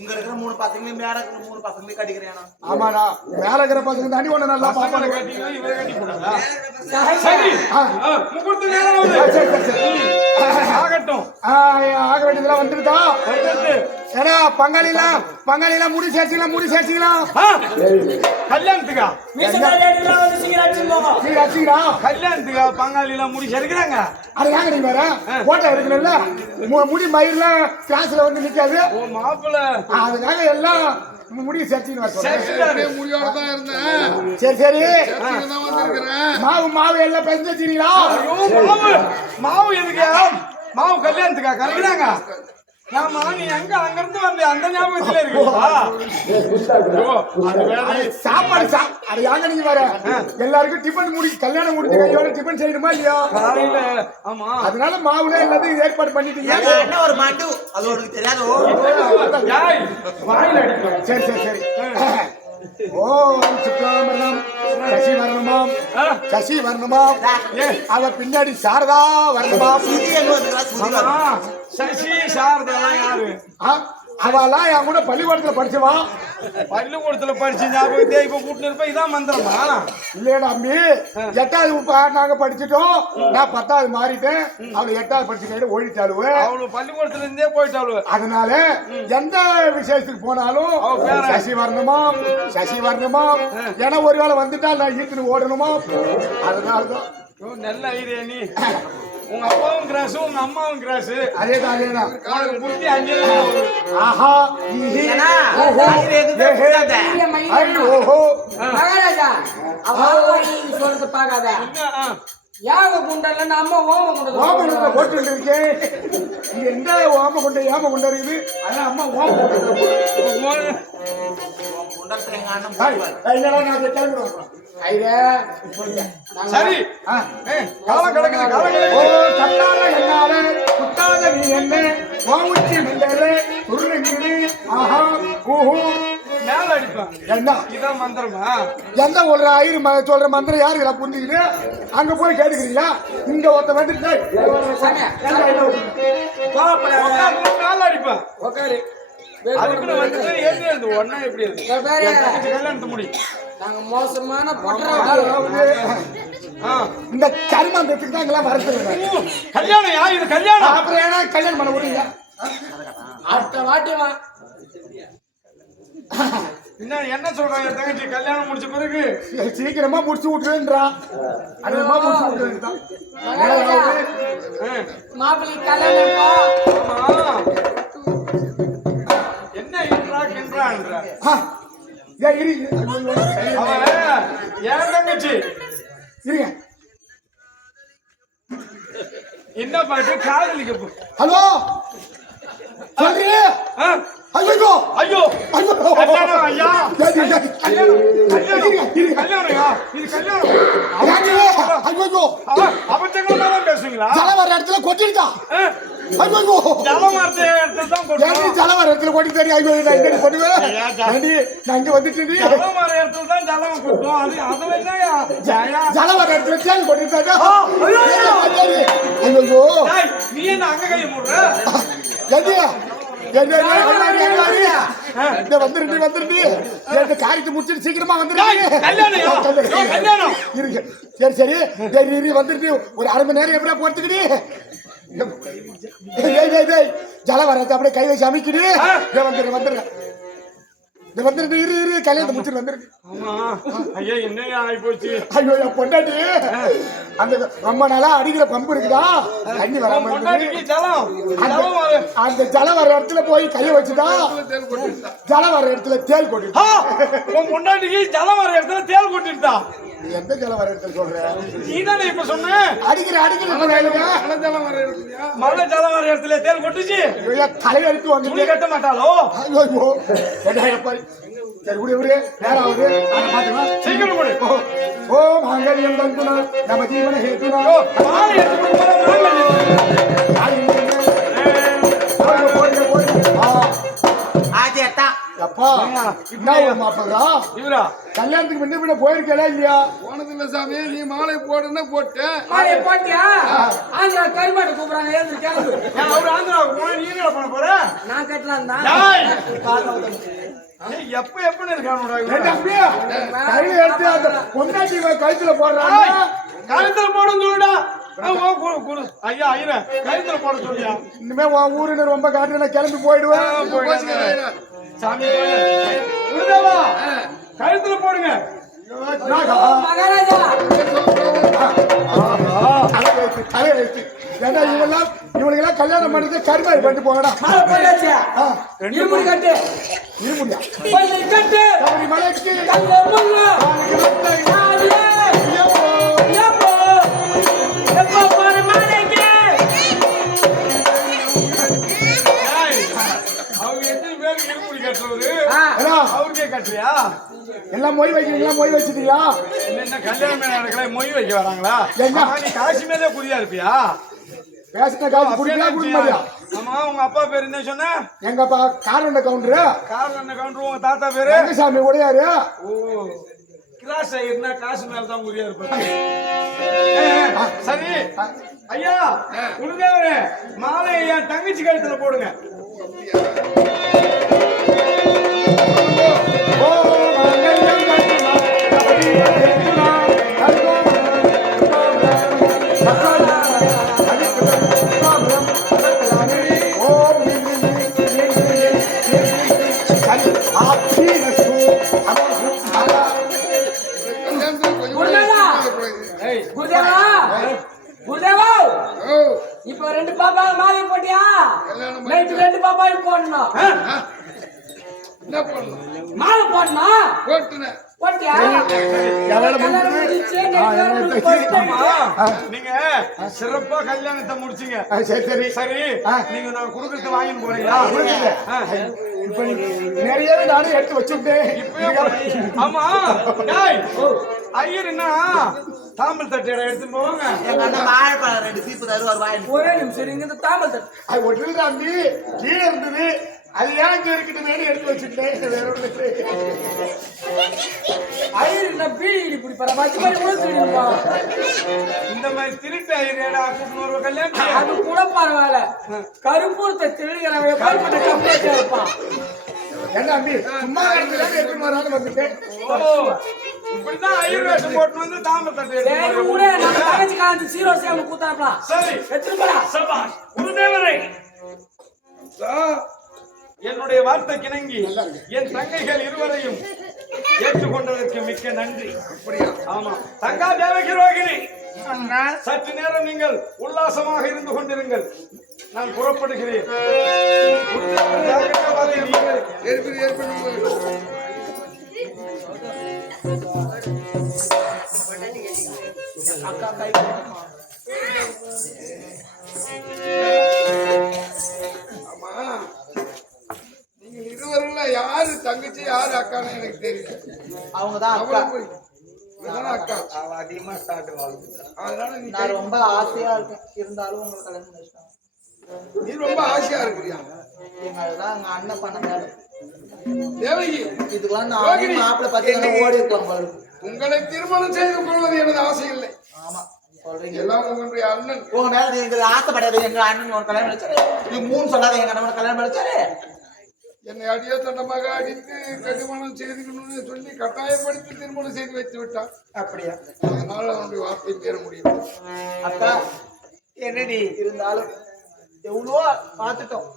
இங்க இருக்கிற 3 பசங்களையும் மேல இருக்கிற 3 பசங்களையும் கட்டிக்கிறேன். ஆமாடா மேல இருக்கிற பசங்க தாண்டி ஒண்ணு நல்லா பசங்களை பாப்பாங்க. கட்டிக்கலாம், இவரை கட்டி போடாதா? சரி முகூர்த்த நேரம் ஆகுது. சரி சரி சரி ஆகட்டும். ஆக வேண்டியதெல்லாம் வந்துருதா? வந்துட்டு. ஏன்னா பங்காளிலாம் முடி சேர்ச்சிக்கலாம் கல்யாணத்துக்கா மீசக்காரேடிலாம் வந்து சிகரெட் போங்க. நீ ரசிக்கிறா கல்யாணத்துக்கா பங்காளி எல்லாம் முடிச்சு எடுக்கிறாங்க. அது ஏங்க நீ வேற போட்டோ எடுக்கணும்ல முடி மயிரெல்லாம் கிளாஸ்ல வந்து நிக்காது ஓ மாப்பிள்ள அதுக்காக எல்லாம் முடி சேர்ச்சின்னு வர சேர்த்துட்டாரு. முடியோட தான் இருந்தேன். சரி சரி இங்க தான் வந்திருக்கிறேன். மாவு எல்லாம் பெஞ்சு வச்சிருக்கீங்களா? ஐயோ மாவு எதுக்கு? மாவு கல்யாணத்துக்கா கலக்குறாங்க. ஆமா நீ எங்க அங்க இருந்து வந்த அந்த ஞாபகத்துல இருக்கா? சாப்பாடு அது ஏங்க நீங்க வேற எல்லாருக்கும் டிஃபன் கல்யாணம் முடிஞ்ச கையோட டிஃபன் செய்யணுமா இல்லையா? காலையில ஆமா அதனால மாவுல எல்லாத்தையும் ஏற்பாடு பண்ணிட்டீங்க. என்ன ஒரு மாட்டு அது உனக்கு தெரியாதோ? யாய் வாயில அடிக்கும். சரி சரி சரி ஓம் சுக்லாம்பரம் சசி வர்ணமாம் சசி வர்ணமாம் அவ பின்னாடி சாரதா வர்ணமாம். சுத்தி எங்க வந்துடா? சுத்தி வா. சசி சாரதெல்லாம் யாரு? அவெல்லாம் என் கூட பள்ளிக்கூடத்துல படிச்சவா. பள்ளிக்கூடத்துல படிச்சு ஞாபகத்தே இப்ப கூட்டு இருப்ப இதான் மந்திரமா? இல்லையா அம்பி 8வது நாங்க படிச்சுட்டோம். நான் 10வது மாறிட்டேன். அவளை 8வது படிச்சுட்டு ஓடிட்டாளுவ. அவளு பள்ளிக்கூடத்துல இருந்தே போயிட்டாளு. அதனால எந்த விசேஷத்துக்கு போனாலும் சசி வரணுமாம் ஏன்னா ஒருவேளை வந்துட்டா நான் ஈத்துன்னு ஓடணுமா? அதனாலதான் நல்ல ஐடியா. நீ உங்க அப்பாவும் கிராஸ் உங்க அம்மாவும் கிராஸ். அதேதான் உனக்கு புத்தி அங்கே ஆஹா ஏன்னா அது எதுவுமே புரியாத. ஓஹோ மகாராஜா அவ நீ சொல்றது பார்க்காத. யாக குண்டல்ல நம்ம ஓமகுண்டத்தை போட்டு இருக்கேன். இங்க எந்த ஓமகுண்டை ஏமகுண்டை இருக்குது? அதான் அம்மா ஓமகுண்டை குண்டத்துல எங்க அண்ணன் போடுவாரு. சரி காலம் கிடக்குது காலம் ஓ கிடக்குது. கட்டாத என்னால குட்டாத நீ என்ன ஓமுச்சி மண்டல உருங்கிடு ஆஹா ஊஹூ மேல அடிப்பேன். என்ன இதான் மந்திரமா? எந்த ஒரு சொல்ற மந்திரம் யாருக்குறா புரிஞ்சுக்கிட்டு அங்க போய் கேட்டுக்கிறீங்களா? இங்க ஒருத்த வந்துட்டு மேல அடிப்பேன். உட்காரு. அதுக்குன்னு வந்துட்டு ஏற்றி எழுது ஒன்னா எப்படி இருக்கு? கல்யாணத்து முடி. நாங்க மோசமான பண்றோம். இந்த கருமாந்தத்துக்கு தான் இங்கெல்லாம் வரது. கல்யாணம் யா இது கல்யாணம்? அப்புறம் ஏன்னா கல்யாணம் பண்ண விடுங்க. அடுத்த வாட்டி வா. என்ன சொல்றாங்க தங்கச்சி? கல்யாணம் முடிச்ச பிறகு சீக்கிரமா முடிச்சு விட்டுருன்றா. அதிகமா முடிச்சு விட்டுருந்தான். மாப்பிள்ளை கல்யாணம் என்ன என்றான்ற ஏன் இரு அவன் ஏன் தங்கச்சி இருங்க. என்ன பாட்டு காதலிக்க? ஹலோ சொல்றீங்க? ஐயோ ஐயோ கல்யாணம் ஐயா. அபத்தங்கள்தான் பேசுவீங்களா? ஜலம் வர இடத்துல கொட்டிருக்கா. ஜலம் வார்த்தை இடத்துல தான் கொட்டுவோம். ஜலம் வர இடத்துல கொட்டி தடி. ஐயோ நான் இங்க பண்ணுவேன். நான் இங்க வந்துட்டு ஜலம் வர இடத்துல தான் ஜலம் கொட்டுவோம். அது என்னயா ஜலம் வர இடத்துல தேன் கொட்டிருக்காங்க. ஐயோ நீ என்ன அங்க கை மூடுற? வந்துருட்டு காரியத்தை முடிச்சுட்டு சீக்கிரமா வந்துருங்க. கல்யாணம் இருக்கு. சரி சரி சரி வந்துருட்டு ஒரு அரை மணி நேரம் எப்படியா போறதுக்குடி? ஜலம் வர்றது அப்படியே கை வச்சு அமைக்கிடு. வந்துருங்க வந்துருக்கு இரு கல்யாணத்தை முடிச்சுட்டு வந்துருக்கு. ஐயா என்ன ஆகி போச்சு? ஐயோ என் பொண்டாட்டி அந்த ரொம்ப நாளா அடிக்கிற பம்பு இருக்குதா தண்ணி வராம அந்த ஜலம் வர இடத்துல போய் கைய வச்சுட்டா ஜலம் வர இடத்துல தேல் கொட்டிட்டா. பொண்டாட்டிக்கு ஜலம் வர இடத்துல தேல் கொட்டிட்டா. நீ எந்த ஜலம் வர இடத்துல சொல்ற? நீதானே இப்ப சொன்ன அடிக்கிற மழை ஜலம் வர இடத்துல தேல் கொட்டுச்சு. தலைவருக்கு வந்து கட்ட மாட்டாளோ? ஐயோ சரி விடு நேரம் ஆகுது. சீக்கிரம் கொடு. ஓ மாங்கல்யம் தந்துனா நம்ம ஜீவன ஹேதுனா அப்பா என்ன ஒரு மாப்பிளா இவரா கல்யாணத்துக்கு முன்ன போயிருக்கா இல்லையா? போனதில்ல சாமி, நீ மாலை போடுன்னா போட்டேன். மாலையை போட்டியா? ஆந்திரா கருமாட்டை கூப்பிடுறாங்க, ஏன் கேளு. அவரு ஆந்திராவுக்கு போனா நீ என்ன பண்ண போற? நான் கட்டலாம் தான். எப்பன்னு இருக்கானோடா ஏன் தம்பி, கையில எடுத்து அந்த பொண்டாட்டி கழுத்துல போடுறாங்க. கழுத்துல போடும் சொல்லுடா. ஐயா ஐயா கழுத்துல போட சொல்லியா? இனிமே உன் ஊருன்னு ரொம்ப காட்டுல கிளம்பி போயிடுவேன். சாமி குருதேவா கழுத்துல போடுங்க. மகாராஜா இவனுக்கெல்லாம் கல்யாணம் பண்றது கருமாரி பண்ணிட்டு போங்கடா. மாலை போட்டாச்சியா? இருமுடி கட்டு, இருமுடியா கொஞ்சம் கட்டு, மலைக்கு கல்லு முள்ளு, நாலு, எப்போ, எப்போ போற மாலைக்கு? அவங்க எத்தனை பேருக்கு இருமுடி கட்டுறது? அவருக்கே கட்டுறியா? எல்லாம் மொய் வைக்கிறீங்களா? மொய் வச்சுட்டீங்களா? என்ன கல்யாணமே நடக்கல மொய் வைக்க வராங்களா? என்ன? நீ காசு மேலே குறியா இருப்பியா? பேசின காசு குடிக்கலாம் குடிக்க மாட்டியா? ஆமா உங்க அப்பா பேரு என்ன சொன்ன? எங்க அப்பா காரண்ட கவுண்டரு, காரண கவுண்டர். உங்க தாத்தா பேரு ரங்கசாமி உடையாரு. ஓ கிராஸ் ஆயிருந்தா காசு மேல தான் குறியா இருப்பாரு. சரி ஐயா குருதேவரே மாலையை என் தங்கச்சி கழுத்துல போடுங்க. ஓ மங்கல்யம் கட்டுமா கபடி கட்டுமா கல்கோ சக்கலா அடிக்கலம் சக்கலானி ஓம் சரி ஆபீனசு அமர்ஹு அலா கல்யாணத்துக்கு கொஞ்சம் குருதேவா, ஏய் குருதேவா, குருதேவா, ஓ, இப்ப ரெண்டு பாப்பா மாலை போட்டியா? கல்யாணம் நைட்டு ரெண்டு பாப்பாயும் போடணும். என்ன பண்ணணும்? மாலை போடணும். போட்டுனேன். போட்டியா? எவ்வளவு கல்யாணம் முடிஞ்சிச்சு, நைட்டு கல்யாணம் போயிட்டோமா? நீங்க சிறப்பா கல்யாணத்தை முடிச்சீங்க. சரி சரி சரி நீங்க நான் குடுக்கறது வாங்கிட்டு போறீங்களா? இப்ப நிறையவே நானும் எடுத்து வச்சுட்டேன். ஆமா டேய் ஐயர் என்ன தாம்பல் தட்டு எடுத்து போவாங்க. எங்க அண்ணன் வாழைப்பழம் 2 சீப்பு தருவார் வாங்கி. ஒரே நிமிஷம் இங்க இந்த தாமல் தட்டு. அது ஒன்று தாண்டி கீழே இருந்தது, அது ஏன் இருக்கட்டுமே எடுத்து வச்சுட்டேன். வேற ஒண்ணு ஐயர் பீடி பிடிப்பார பச்சை மாதிரி உழுத்துடுப்பா. இந்த மாதிரி திருட்டு ஐயரேடா கூட்டிட்டு வருவ கல்யாணம். அது கூட பரவாயில்ல, கருப்பூரத்தை திருடுகிறவன் எப்படிப்பட்ட கம்ப்ளைண்ட் இருப்பான். என்ன தம்பி சும்மா எடுத்து வராது வந்துட்டேன். இப்படிதான் ஐயர் வேஷம் போட்டு வந்து தாம்பல் தட்டு எடுத்து சரி போறீங்க. கூட நம்ம தங்கச்சி காலத்து சீரோ சேவல் கூத்தாப்பலாம். சரி எடுத்துட்டு போடா. சபாஷ் குருதேவரே. என்னுடைய வார்த்தை கிணங்கி என் தங்கைகள் இருவரையும் ஏற்றுக்கொண்டதற்கு மிக்க நன்றி. ஆமா தங்கா தேவகி ரோகிணி, சற்று நேரம் நீங்கள் உல்லாசமாக இருந்து கொண்டிருங்கள். நான் புறப்படுகிறேன். ஆமா, நீங்கள் இருவருல யாரு தங்கச்சி யாரு அக்கான்னு எனக்கு தெரியல. அவங்கதான் அக்கா. இவதான் அக்கா. அவ அதிகமா சாப்பிடுவாங்க. அதனால நீ நான் ரொம்ப ஆசையா இருக்கேன், இருந்தாலும் உங்களுக்கு கல்யாணம் பண்ணிட்டாங்க. நீ ரொம்ப ஆசையா இருக்கிறியா? அதுதான் எங்க அண்ணன் பண்ண வேலை. தேவகி, இதுக்கெல்லாம் நான் மாப்பிள்ளை பார்த்தீங்கன்னா ஓடி இருக்கலாம் போல இருக்கு. உங்களை திருமணம் செய்து கொள்வது எனது ஆசை இல்லை. ஆமா சொல்றீங்க. எல்லாம் உங்களுடைய அண்ணன். உங்க மேல நீங்க ஆசைப்படாது. எங்க அண்ணன் ஒரு கல்யாணம் பண்ணிச்சாரு. இது 3 சொல்லாத. எங்க அண்ணன் கல்யாணம் பண்ணிச்சாரு. என்னை அடிய தண்டமாக அடித்து கட்டுமணம் செய்துக்கணும்னு சொல்லி கட்டாயப்படுத்தி திருமணம் செய்து வைத்து விட்டான். அப்படியா? அதனால அவனுடைய வார்த்தை பெற முடியும். அக்கா என்னடி இருந்தாலும் எவ்வளோ பார்த்துட்டோம்.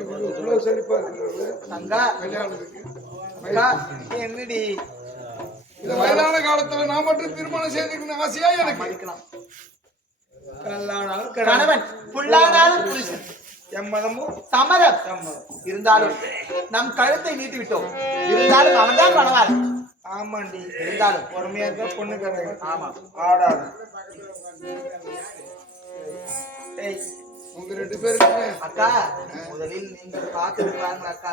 இவ்வளவு செழிப்பா இருக்கிறது அக்கா கல்யாணத்துக்கு. அக்கா என்னடி இந்த வயதான காலத்துல நான் மட்டும் திருமணம் செய்துக்கணும் ஆசையா எனக்கு. மதிக்கலாம். கணவன் புல்லானாலும் புருஷன் எம்மதமும் சம்மதம். இருந்தாலும் நம் கழுத்தை நீட்டி விட்டோம். இருந்தாலும் அவன் தான் பண்ணுவார். ஆமாண்டி இருந்தாலும் பொறுமையா இருந்தா பொண்ணு கரை. ஆமா ஆடாது. ஏய் உங்க 2 பேருக்குமே அக்கா முதலில் நீங்கள் பார்த்துருக்காங்க. அக்கா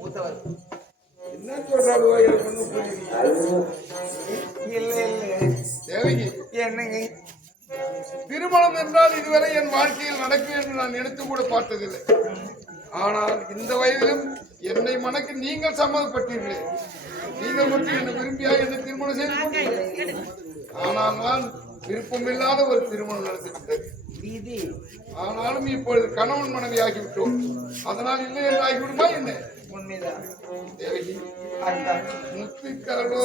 மூத்தவர் என்ன சொல்றாரு எனக்கு ஒண்ணும் புரியல. இல்ல இல்ல தேவகி, என்னங்க திருமணம் என்றால் இதுவரை என் வாழ்க்கையில் நடக்கும் என்று நான் நினைத்து கூட பார்த்ததில்லை. ஆனால் இந்த வயதிலும் என்னை மணக்க நீங்கள் சம்மதப்பட்டீர்களே. நீங்கள் மட்டும் என்னை விரும்பியா என்னை திருமணம் செய்து கொண்டீர்கள். ஆனால் நான் விருப்பமில்லாத ஒரு திருமணம் நடத்திவிட்டேன். ஆனாலும் இப்பொழுது கணவன் மனைவி ஆகிவிட்டோம். அதனால் இல்லை என்று ஆகிவிடுமா என்ன? உண்மைதான். தேவகி, அதுதான். முத்துக்களோ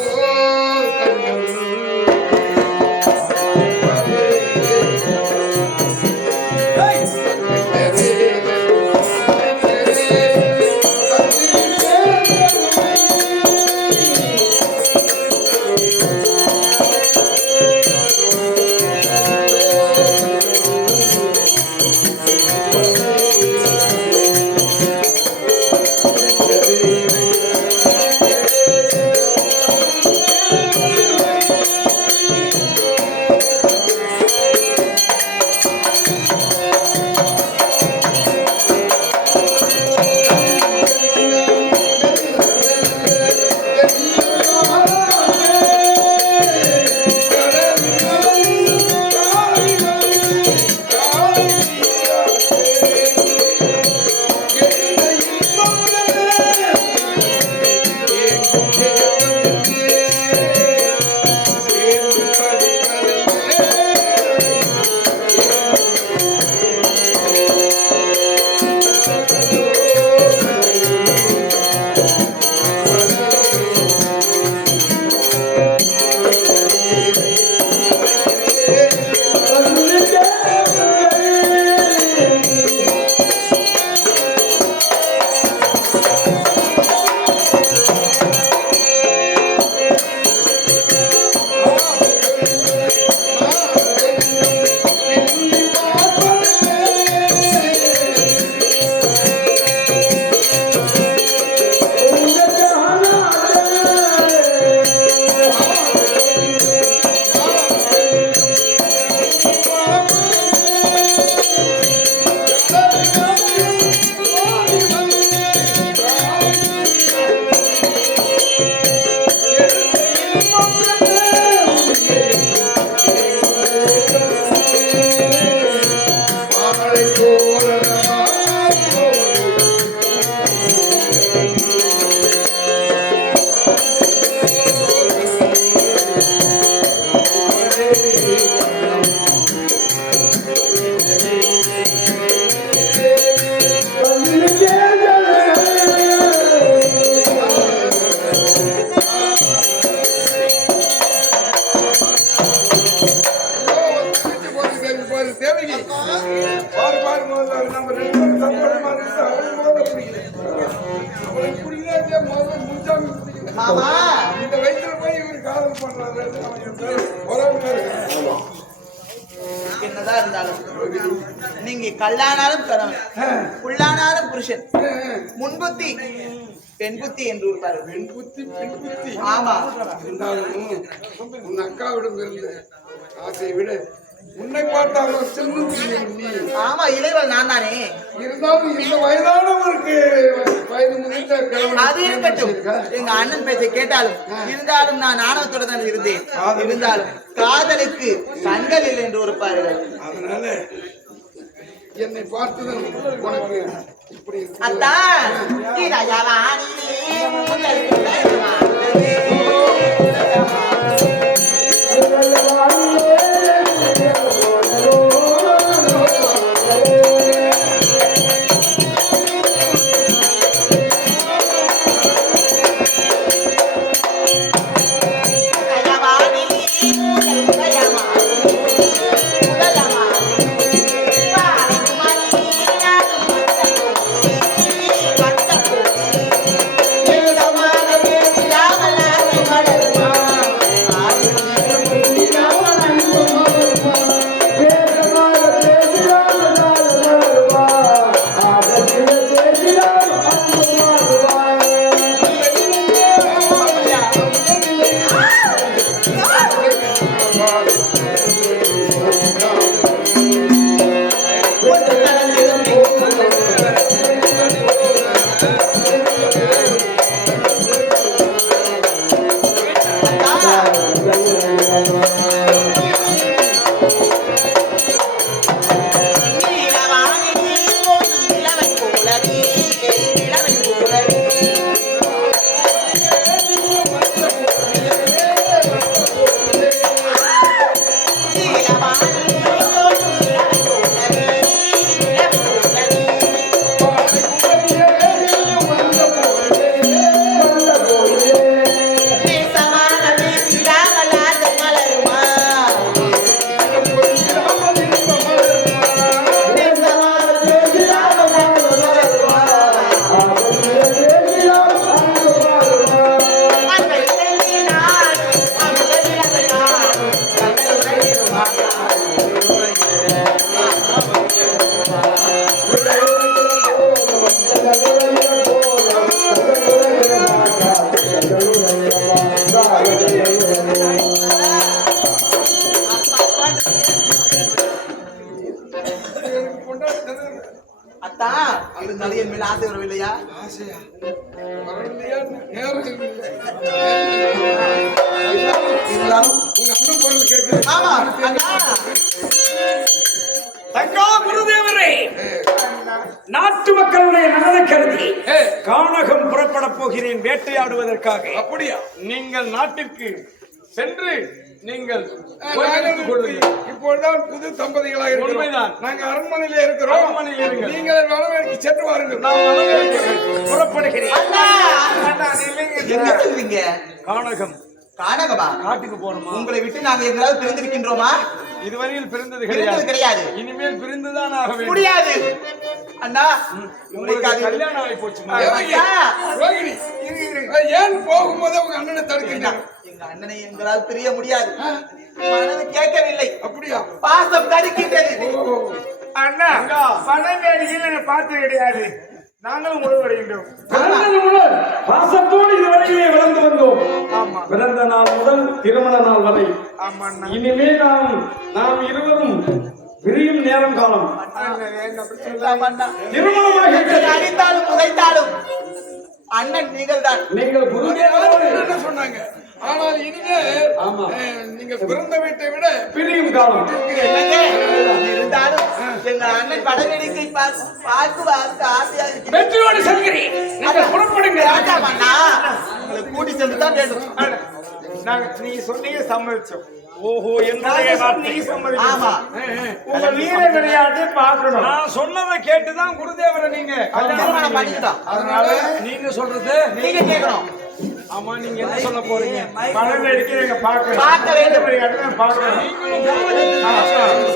மாமா இந்த வயசுல போய் இவரு காதல் பண்றாரு. உறவுக்காரு. என்னதான் இருந்தாலும் நீங்க கல்லானாலும் கணவன், புல்லானாலும் புருஷன். முன்புத்தி பெண் புத்தி என்று இருப்பார்கள். பெண் புத்தி பெண் புத்தி. ஆமா. இருந்தாலும் உன் அக்காவிடம் இருந்து ஆசையை விட உன்னை பார்த்தாலும் செல்லும் நீ. ஆமா, இளைவல் நான் தானே. இருந்தாலும் இந்த வயதானவருக்கு வயது முதிர்ந்த கிழவன் அது இருக்கட்டும், எங்க அண்ணன் பேச்சை கேட்டாலும் இருந்தாலும் நான் ஆணவத்தோட தான் இருந்தேன். இருந்தாலும் காதலுக்கு கண்கள் இல்லை என்று இருப்பார்கள். அதனால என்னை பார்த்ததும் உனக்கு இப்படி இருக்கு. அத்தான் ஆசை வரவில்லையா? ஆசையா வரலையா? நேரம் இல்லை. இருந்தாலும் உங்க அண்ணன் குரல் கேட்குது. ஆமா அண்ணா. தங்கா குருதேவரே, நாட்டு மக்களுடைய நலனை கருதி கானகம் புறப்பட போகிறேன் வேட்டையாடுவதற்காக. அப்படியா? நீங்கள் நாட்டிற்கு சென்று நீங்கள் நாங்கள் கொள்ளுங்கள். இப்பொழுதுதான் புது தம்பதிகளாக இருக்கிறோம். உண்மைதான். நாங்க அரண்மனையில இருக்கிறோம். அரண்மனையில் இருங்கள். நீங்கள் வனவேற்கு சென்று வாருங்கள். நான் வரவேற்கிறேன். புறப்படுகிறேன். அண்ணா அண்ணா, நில்லுங்க. எங்க செல்வீங்க? கானகம் கானகமா? காட்டுக்கு போறோமா? உங்களை விட்டு நாங்க எங்களால் பிரிந்திருக்கின்றோமா? இதுவரையில் பிரிந்தது பிரிந்தது கிடையாது. இனிமேல் பிரிந்துதான் ஆக வேண்டும். முடியாது அண்ணா. உங்களுக்கு கல்யாணம் ஆகி போச்சுமா? ஐயா, ரோகிணி, ஏன் போகும்போது உங்க அண்ணனை தடுக்கிறீங்க? எங்க அண்ணனை எங்களால் பிரிய முடியாது. மனது கேட்கவில்லை. அப்படியா? பாசம் தடுக்கின்றது. அண்ணா பணம் வேடிக்கையில் பார்த்து கிடையாது. நாங்களும் உணவடைகின்றோம். பிறந்தது முதல் பாசத்தோடு இதுவரையிலே வளர்ந்து வந்தோம். ஆமா பிறந்த நாள் முதல் திருமண நாள் வரை. ஆமா அண்ணா. இனிமே நாம் இருவரும் பிரியும் நேரம் காலம். எல்லாம் அண்ணா. திருமணமாக நீங்கள் அடித்தாலும் உதைத்தாலும் அண்ணன் நீங்கள் தான். நீங்கள் குருதேவரோடு என்ன சொன்னாங்க? ஆனால் இனிமே ஆமா. நீங்க பிறந்த வீட்டை விட பிரியும் காலம். என்னங்க? இருந்தாலும் எங்க அண்ணன் படவேடிக்கை பார்க்க ஆசையா இருக்கிறது. வெற்றியோடு செல்கிறேன். நீங்கள் புறப்படுங்க. வேண்டாம் அண்ணா. உங்களை கூட்டி சென்று தான் வேண்டும். நாங்க நீ சொன்னீங்க சம்மதிச்சோம். ஓஹோ, என்னுடைய நீ சம்மதிச்சோம். ஆமா. உங்க வீர விளையாட்டு பார்க்கணும். நான் சொன்னதை கேட்டுதான் குருதேவரை நீங்க திருமணம் பண்ணிக்கிட்டோம். அதனால நீங்க சொல்றது. நீங்க கேட்கணும். ஆமா, நீங்க என்ன சொல்ல போறீங்க? பணம் வேடிக்கை நீங்க பார்க்கணும். பார்க்க வேண்டும். விளையாட்டு பார்க்கணும்.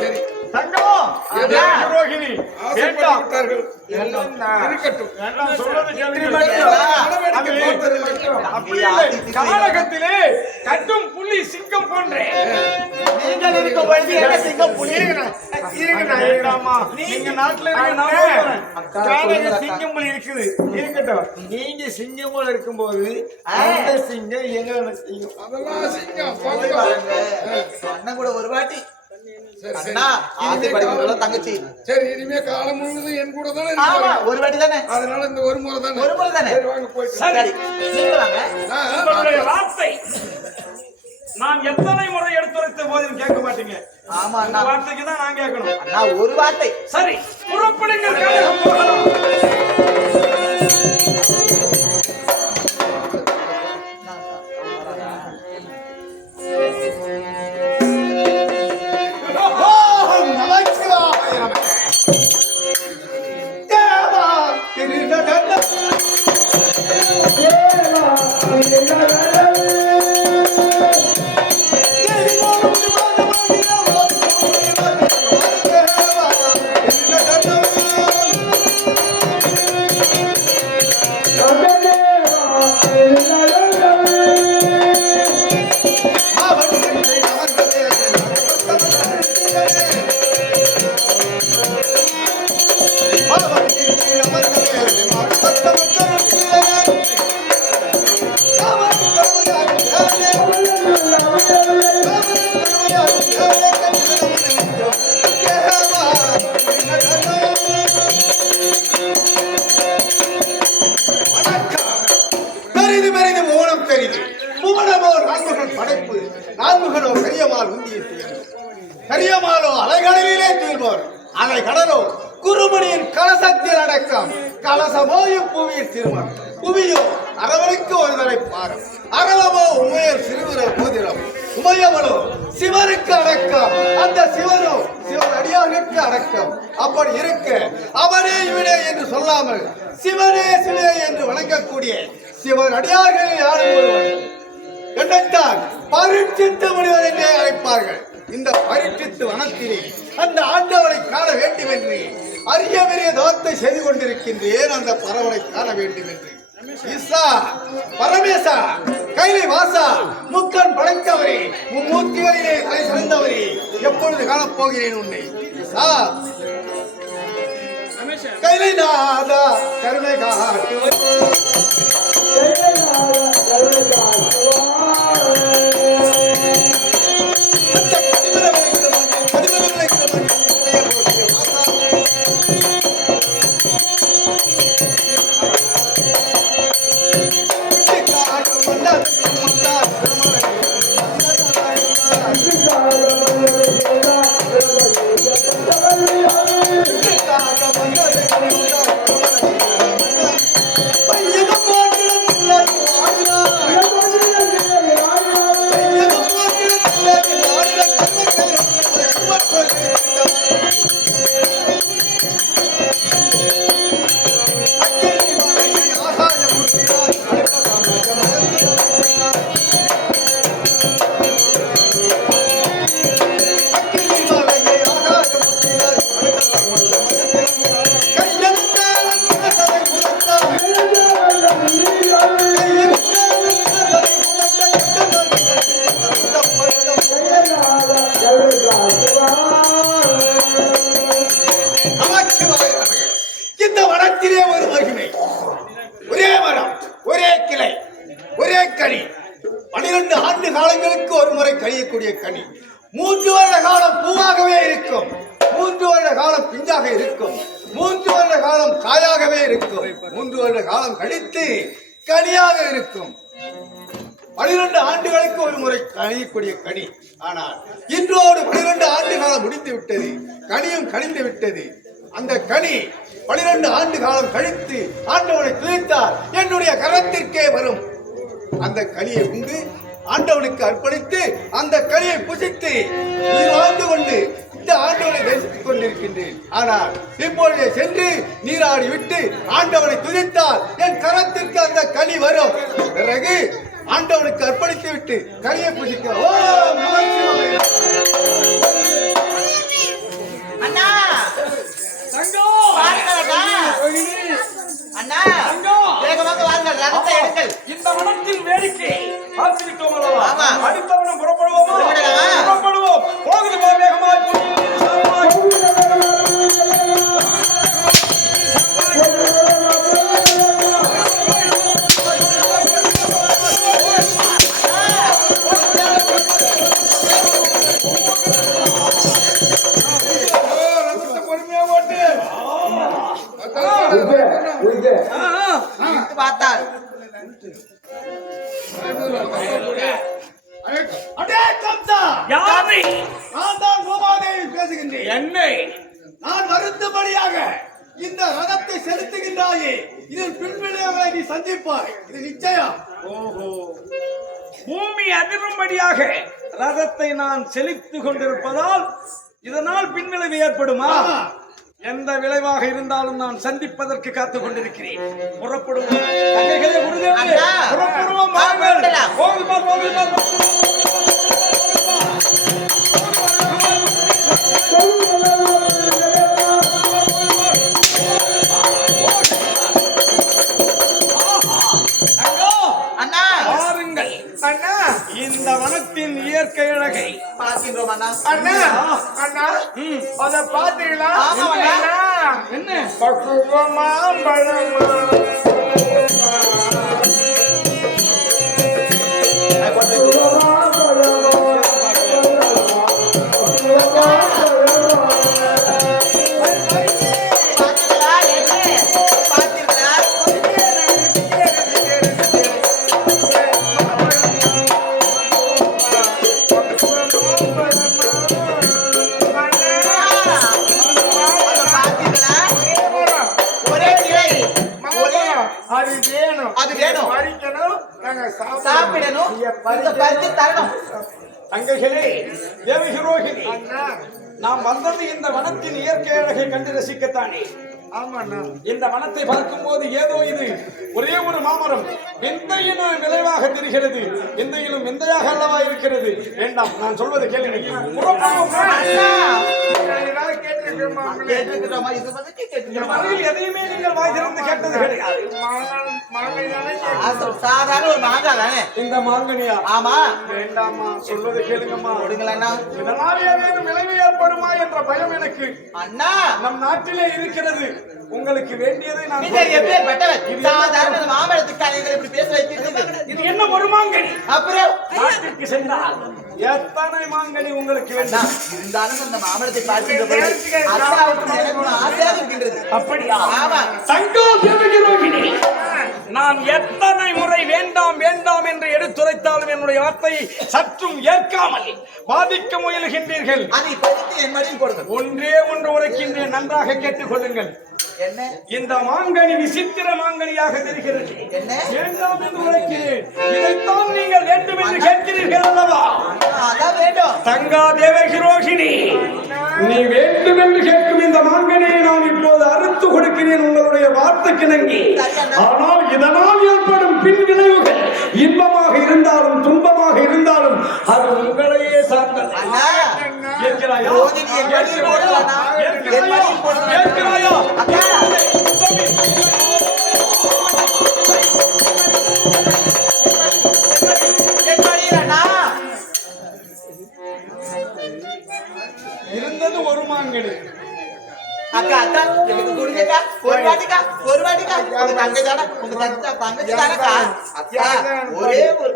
சரி தங்கம், ஐயா. ரோகிணி, ஆசைப்பட்டு வேண்டாம். விட்டார்கள். எல்லாம் இருக்கட்டும். வேண்டாம், சொல்றது கேளுங்க. படவேடிக்கை பார்த்தது மட்டும். அப்படி இல்லை. கானகத்திலே கட்டும் புலி சிங்கம் போன்றேன். நீங்கள் இருக்கும் பொழுது என்ன சிங்கம் புலி? வேண்டாமா? நீங்க நாட்டுல இருக்க, நான் போறேன். கானக சிங்கம் போல இருக்குது. இருக்கட்டும். நீங்க சிங்கம் போல இருக்கும்போது அந்த சிங்கம் எங்க சிங்கம். அதெல்லாம் சிங்கம் போய் பார்த்துக்கோ. பாருங்க. அண்ணன் கூட ஒரு வாட்டி சரி, சரி. அண்ணா ஆசைப்படுகிறதோ தங்கச்சி. சரி, இனிமே காலம் முழுவதும் என் கூட தானே ஆமா, இருப்பாங்க. ஒரு வாட்டி தானே. அதனால இந்த ஒரு முறை தானே. ஒரு முறை தானே. சரி, வாங்க போயிட்டு. சரி, நீங்க வாங்க. உங்களுடைய வார்த்தை நான் எத்தனை முறை எடுத்துரைத்த போதும் கேட்க மாட்டீங்க. ஆமா இந்த அண்ணா. வார்த்தைக்கு தான் நான் கேட்கணும். அண்ணா ஒரு வார்த்தை. சரி, புறப்படுங்கள். கானகம் போகலாம். பெரிது பெரிது மூலம் பெரிது மூலமோ நான்முகன் படைப்பு நான்முகனோ பெரியமால் உந்திய பெரியமாலோ அலைகளிலே தீர்வோர் அலை கடலோ குருமணியின் கலசத்தில் அடக்கம் கலசமோ இப்புவியின் திருமணம் புவியோ அரவணைக்கு ஒருதலை பாரம் அரவமோ உமையர் சிறுவிரல் மோதிரம் உமையவனோ சிவனுக்கு அடக்கம் அந்த சிவனோ சிவன் அடியாருக்கு அடக்கம் அப்படி இருக்க அவனே இவனே என்று சொல்லாமல் சிவனே சிவனே என்று வணங்கக்கூடிய சிவன் அடியார்கள் யாரும் ஒருவன் என்னைத்தான் பரீட்சித்து முடிவர் என்றே அழைப்பார்கள். இந்த பரீட்சித்து வனத்திலே அந்த ஆண்டவனை காண வேண்டும் என்று அரிய பெரிய தவத்தை செய்து கொண்டிருக்கின்றேன். அந்த பரவனை காண வேண்டும் என்று ஈசா பரமேசா கைலை வாசா முக்கன் படைத்தவரே மும்மூர்த்திகளிலே தலை சிறந்தவரே எப்பொழுது காணப்போகிறேன் உன்னை ஈசா கைலை நாதா கருணை காட்டுவது ஆண்டு காலங்களுக்கு ஒரு முறை கழியக்கூடிய கனி. 3 வருட காலம் பூவாகவே இருக்கும், 3 வருட காலம் பிஞ்சாக இருக்கும், 3 வருட காலம் காயாகவே இருக்கும், 3 வருட காலம் கழித்து கனியாக இருக்கும். 12 ஆண்டுகளுக்கு ஒரு முறை கழியக்கூடிய கனி. ஆனால் இன்றோடு 12 ஆண்டு காலம் முடிந்து விட்டது, கனியும் கனிந்து விட்டது. அந்த கனி 12 ஆண்டு காலம் கழித்து ஆண்டவனை துதித்தால் என்னுடைய கரத்திற்கே வரும். அந்த கனியை உண்டு ஆண்டவனுக்கு அர்ப்பணித்து அந்த கனியை புசித்து வாழ்ந்து கொண்டு இந்த ஆண்டவனை தரிசித்துக் கொண்டிருக்கின்றேன். ஆனால் இப்பொழுது சென்று நீராடி விட்டு ஆண்டவனை துதித்தால் என் கரத்திற்கு அந்த கனி வரும். பிறகு ஆண்டவனுக்கு அர்ப்பணித்து விட்டு கனியை புசிக்க ஓம் நம சிவாய. அண்ணா அண்ணா வேகமாக வாருங்கள், ரதத்தை எடுங்கள். இந்த மனத்தின் வேடிக்கை பார்த்துவிட்டோம் அல்லவா? ஆமா. அடுத்தவனம் புறப்படுவோமா? புறப்படலாமா? புறப்படுவோம். போகுது பா வேகமாய் பொறுமையா ஓட்டு. பார்த்தால் அடே கம்சா, யாரை? நான் தான் கோமாதேவி பேசுகின்றேன். என்னை நான் வருத்தபடியாக இந்த ரதத்தை செலுத்துகின்றாயே, இதன் பின்விளைவுகளை நீ சந்திப்பாய், இது நிச்சயம். ஓஹோ, பூமி அதிரும்படியாக ரதத்தை நான் செலுத்திக் கொண்டிருப்பதால் இதனால் பின்விளைவு ஏற்படுமா? ஆமா. எந்த விளைவாக இருந்தாலும் நான் சந்திப்பதற்கு காத்துக் கொண்டிருக்கிறேன். புறப்படுவோம். தங்கைகளே, குருதேவரே, அண்ணா. புறப்படுவோம். வா, வாருங்கள். புறப்படலாம். போகுமா, போகுமா. அண்ணா பாருங்கள் அண்ணா, இந்த வனத்தின் இயற்கை அழகை பார்க்கின்றோம் அண்ணா. அண்ணா அண்ணா அத பாத்தீங்களா? ஆமா, அண்ணா. என்ன பக்குவமா பழமா பார்த்தீங்களா? என்ன? பார்த்தீங்களா? அத பார்த்தீங்களா? ஒரே நிலை. அது வேணும், அது வேணும். பறிக்கணும், நாங்க சாப்பிடணும், இந்த பறித்து தரணும். தங்கைகளே, தேவகி ரோகிணி, அண்ணா. நாம் வந்தது இந்த வனத்தின் இயற்கை அழகை கண்டு ரசிக்கத்தானே. ஆமாண்ணா. இந்த வனத்தை பார்க்கும் போது ஏதோ இது ஒரே ஒரு மாமரம் விந்தையினும் விளைவாக தெரிகிறது. விந்தையிலும் விந்தையாக அல்லவா இருக்கிறது. வேண்டாம், நான் சொல்வது கேளுங்க. புறப்படுவோம். அண்ணா, நான் ஏதாவது கேட்டிருக்கேன் மாப்பிள்ளை. கேட்டிருக்கிறோமா? இது வந்து இந்த கேட்டிருக்கிறோமா? மலையில் எதையுமே நீங்கள் வாய் திறந்து கேட்டது கிடையாது. மாங்காய் தானே கேட்க- சாதாரண ஒரு மாங்காய் தானே? இந்த மாங்கனியா? ஆமா. வேண்டாமா, சொல்வது கேளுங்கம்மா. கொடுங்களா? இதனால் ஏதேனும் விளைவு ஏற்படுமா என்ற பயம் எனக்கு அண்ணா, நம் நாட்டிலே இருக்கிறது. உங்களுக்கு வேண்டியதை நான் நீங்க எப்பேற்பட்டவர்? சாதாரண மாம்பழத்துக்காக நீங்கள் இப்படி பேச வைக்கிறீர்கள். இது என்ன ஒரு மாங்கனி? அப்புறம் நாட்டிற்கு சென்றால் எத்தனை மாங்கனி உங்களுக்கு அண்ணா, வேண்டும்? இருந்தாலும் அந்த மாம்பழத்தை பார்க்கின்ற பொழுது அண்ணாவுக்கு எனக்கு ஆசையாக இருக்கின்றது. அப்படியா? ஆமா. சங்கம் தேவகி ரோகிணி, நான் எத்தனை முறை வேண்டாம் வேண்டாம் என்று எடுத்துரைத்தாலும் என்னுடைய வார்த்தையை சற்றும் ஏற்காமல் வாதிக்க முயலுகின்றீர்கள். அதை படித்து என் மடியில் கொடுங்கள். ஒன்றே ஒன்று உரைக்கின்றேன், நன்றாக கேட்டுக் கொள்ளுங்கள். என்ன? இந்த மாங்கனி விசித்திர மாங்கனியாக தெரிகிறது. என்ன? வேண்டாம் என்று உரைக்கிறேன். இதைத்தான் நீங்கள் வேண்டும் என்று கேட்கிறீர்கள் அல்லவா? அதான் வேண்டும். தங்கா தேவகி ரோகிணி, நீ வேண்டும் என்று கேட்கும் இந்த மாங்கனியை நான் இப்போது அறுத்து கொடுக்கிறேன் உங்களுடைய வார்த்தைக்கு நங்கி. ஆனால் இதனால் ஏற்படும் பின் விளைவுகள் இன்பமாக இருந்தாலும் துன்பமாக இருந்தாலும் அது உங்களையே சார்ந்தது. அண்ணா, ஏற்கிறாயா? ரோகிணி என் மடியில் போடலாமா? என் மடியில் போடலாமா? ஏற்கிறாயா? அக்கா. என் மடியில் அண்ணா. இருந்தது ஒரு மாங்கனி. அக்கா அக்கா எனக்கு கொடுங்கக்கா, ஒரு வாட்டிக்கா, ஒரு வாட்டிக்கா. உங்க தங்கை தானே, உங்க தங்கச்சி தானேக்கா. அக்கா ஒரே ஒரு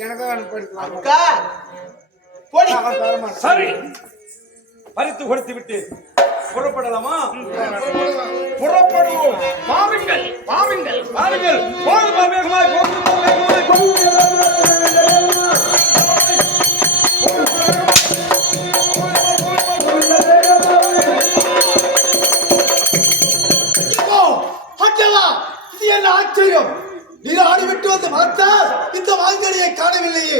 எனக்கும் அனுப்பிடுவாங்க அக்கா போடி சரி பறித்து கொடுத்து விட்டு புறப்படலாமா? புறப்படுவோம். வாருங்கள் வாருங்கள் வாருங்கள். போகுமா வேகமாய் போகுமா வேகமாய் இது என்ன ஆச்சரியம்? நீ ஆடிவிட்டு வந்து பார்த்தால் இந்த மாங்கனியை காணவில்லையே.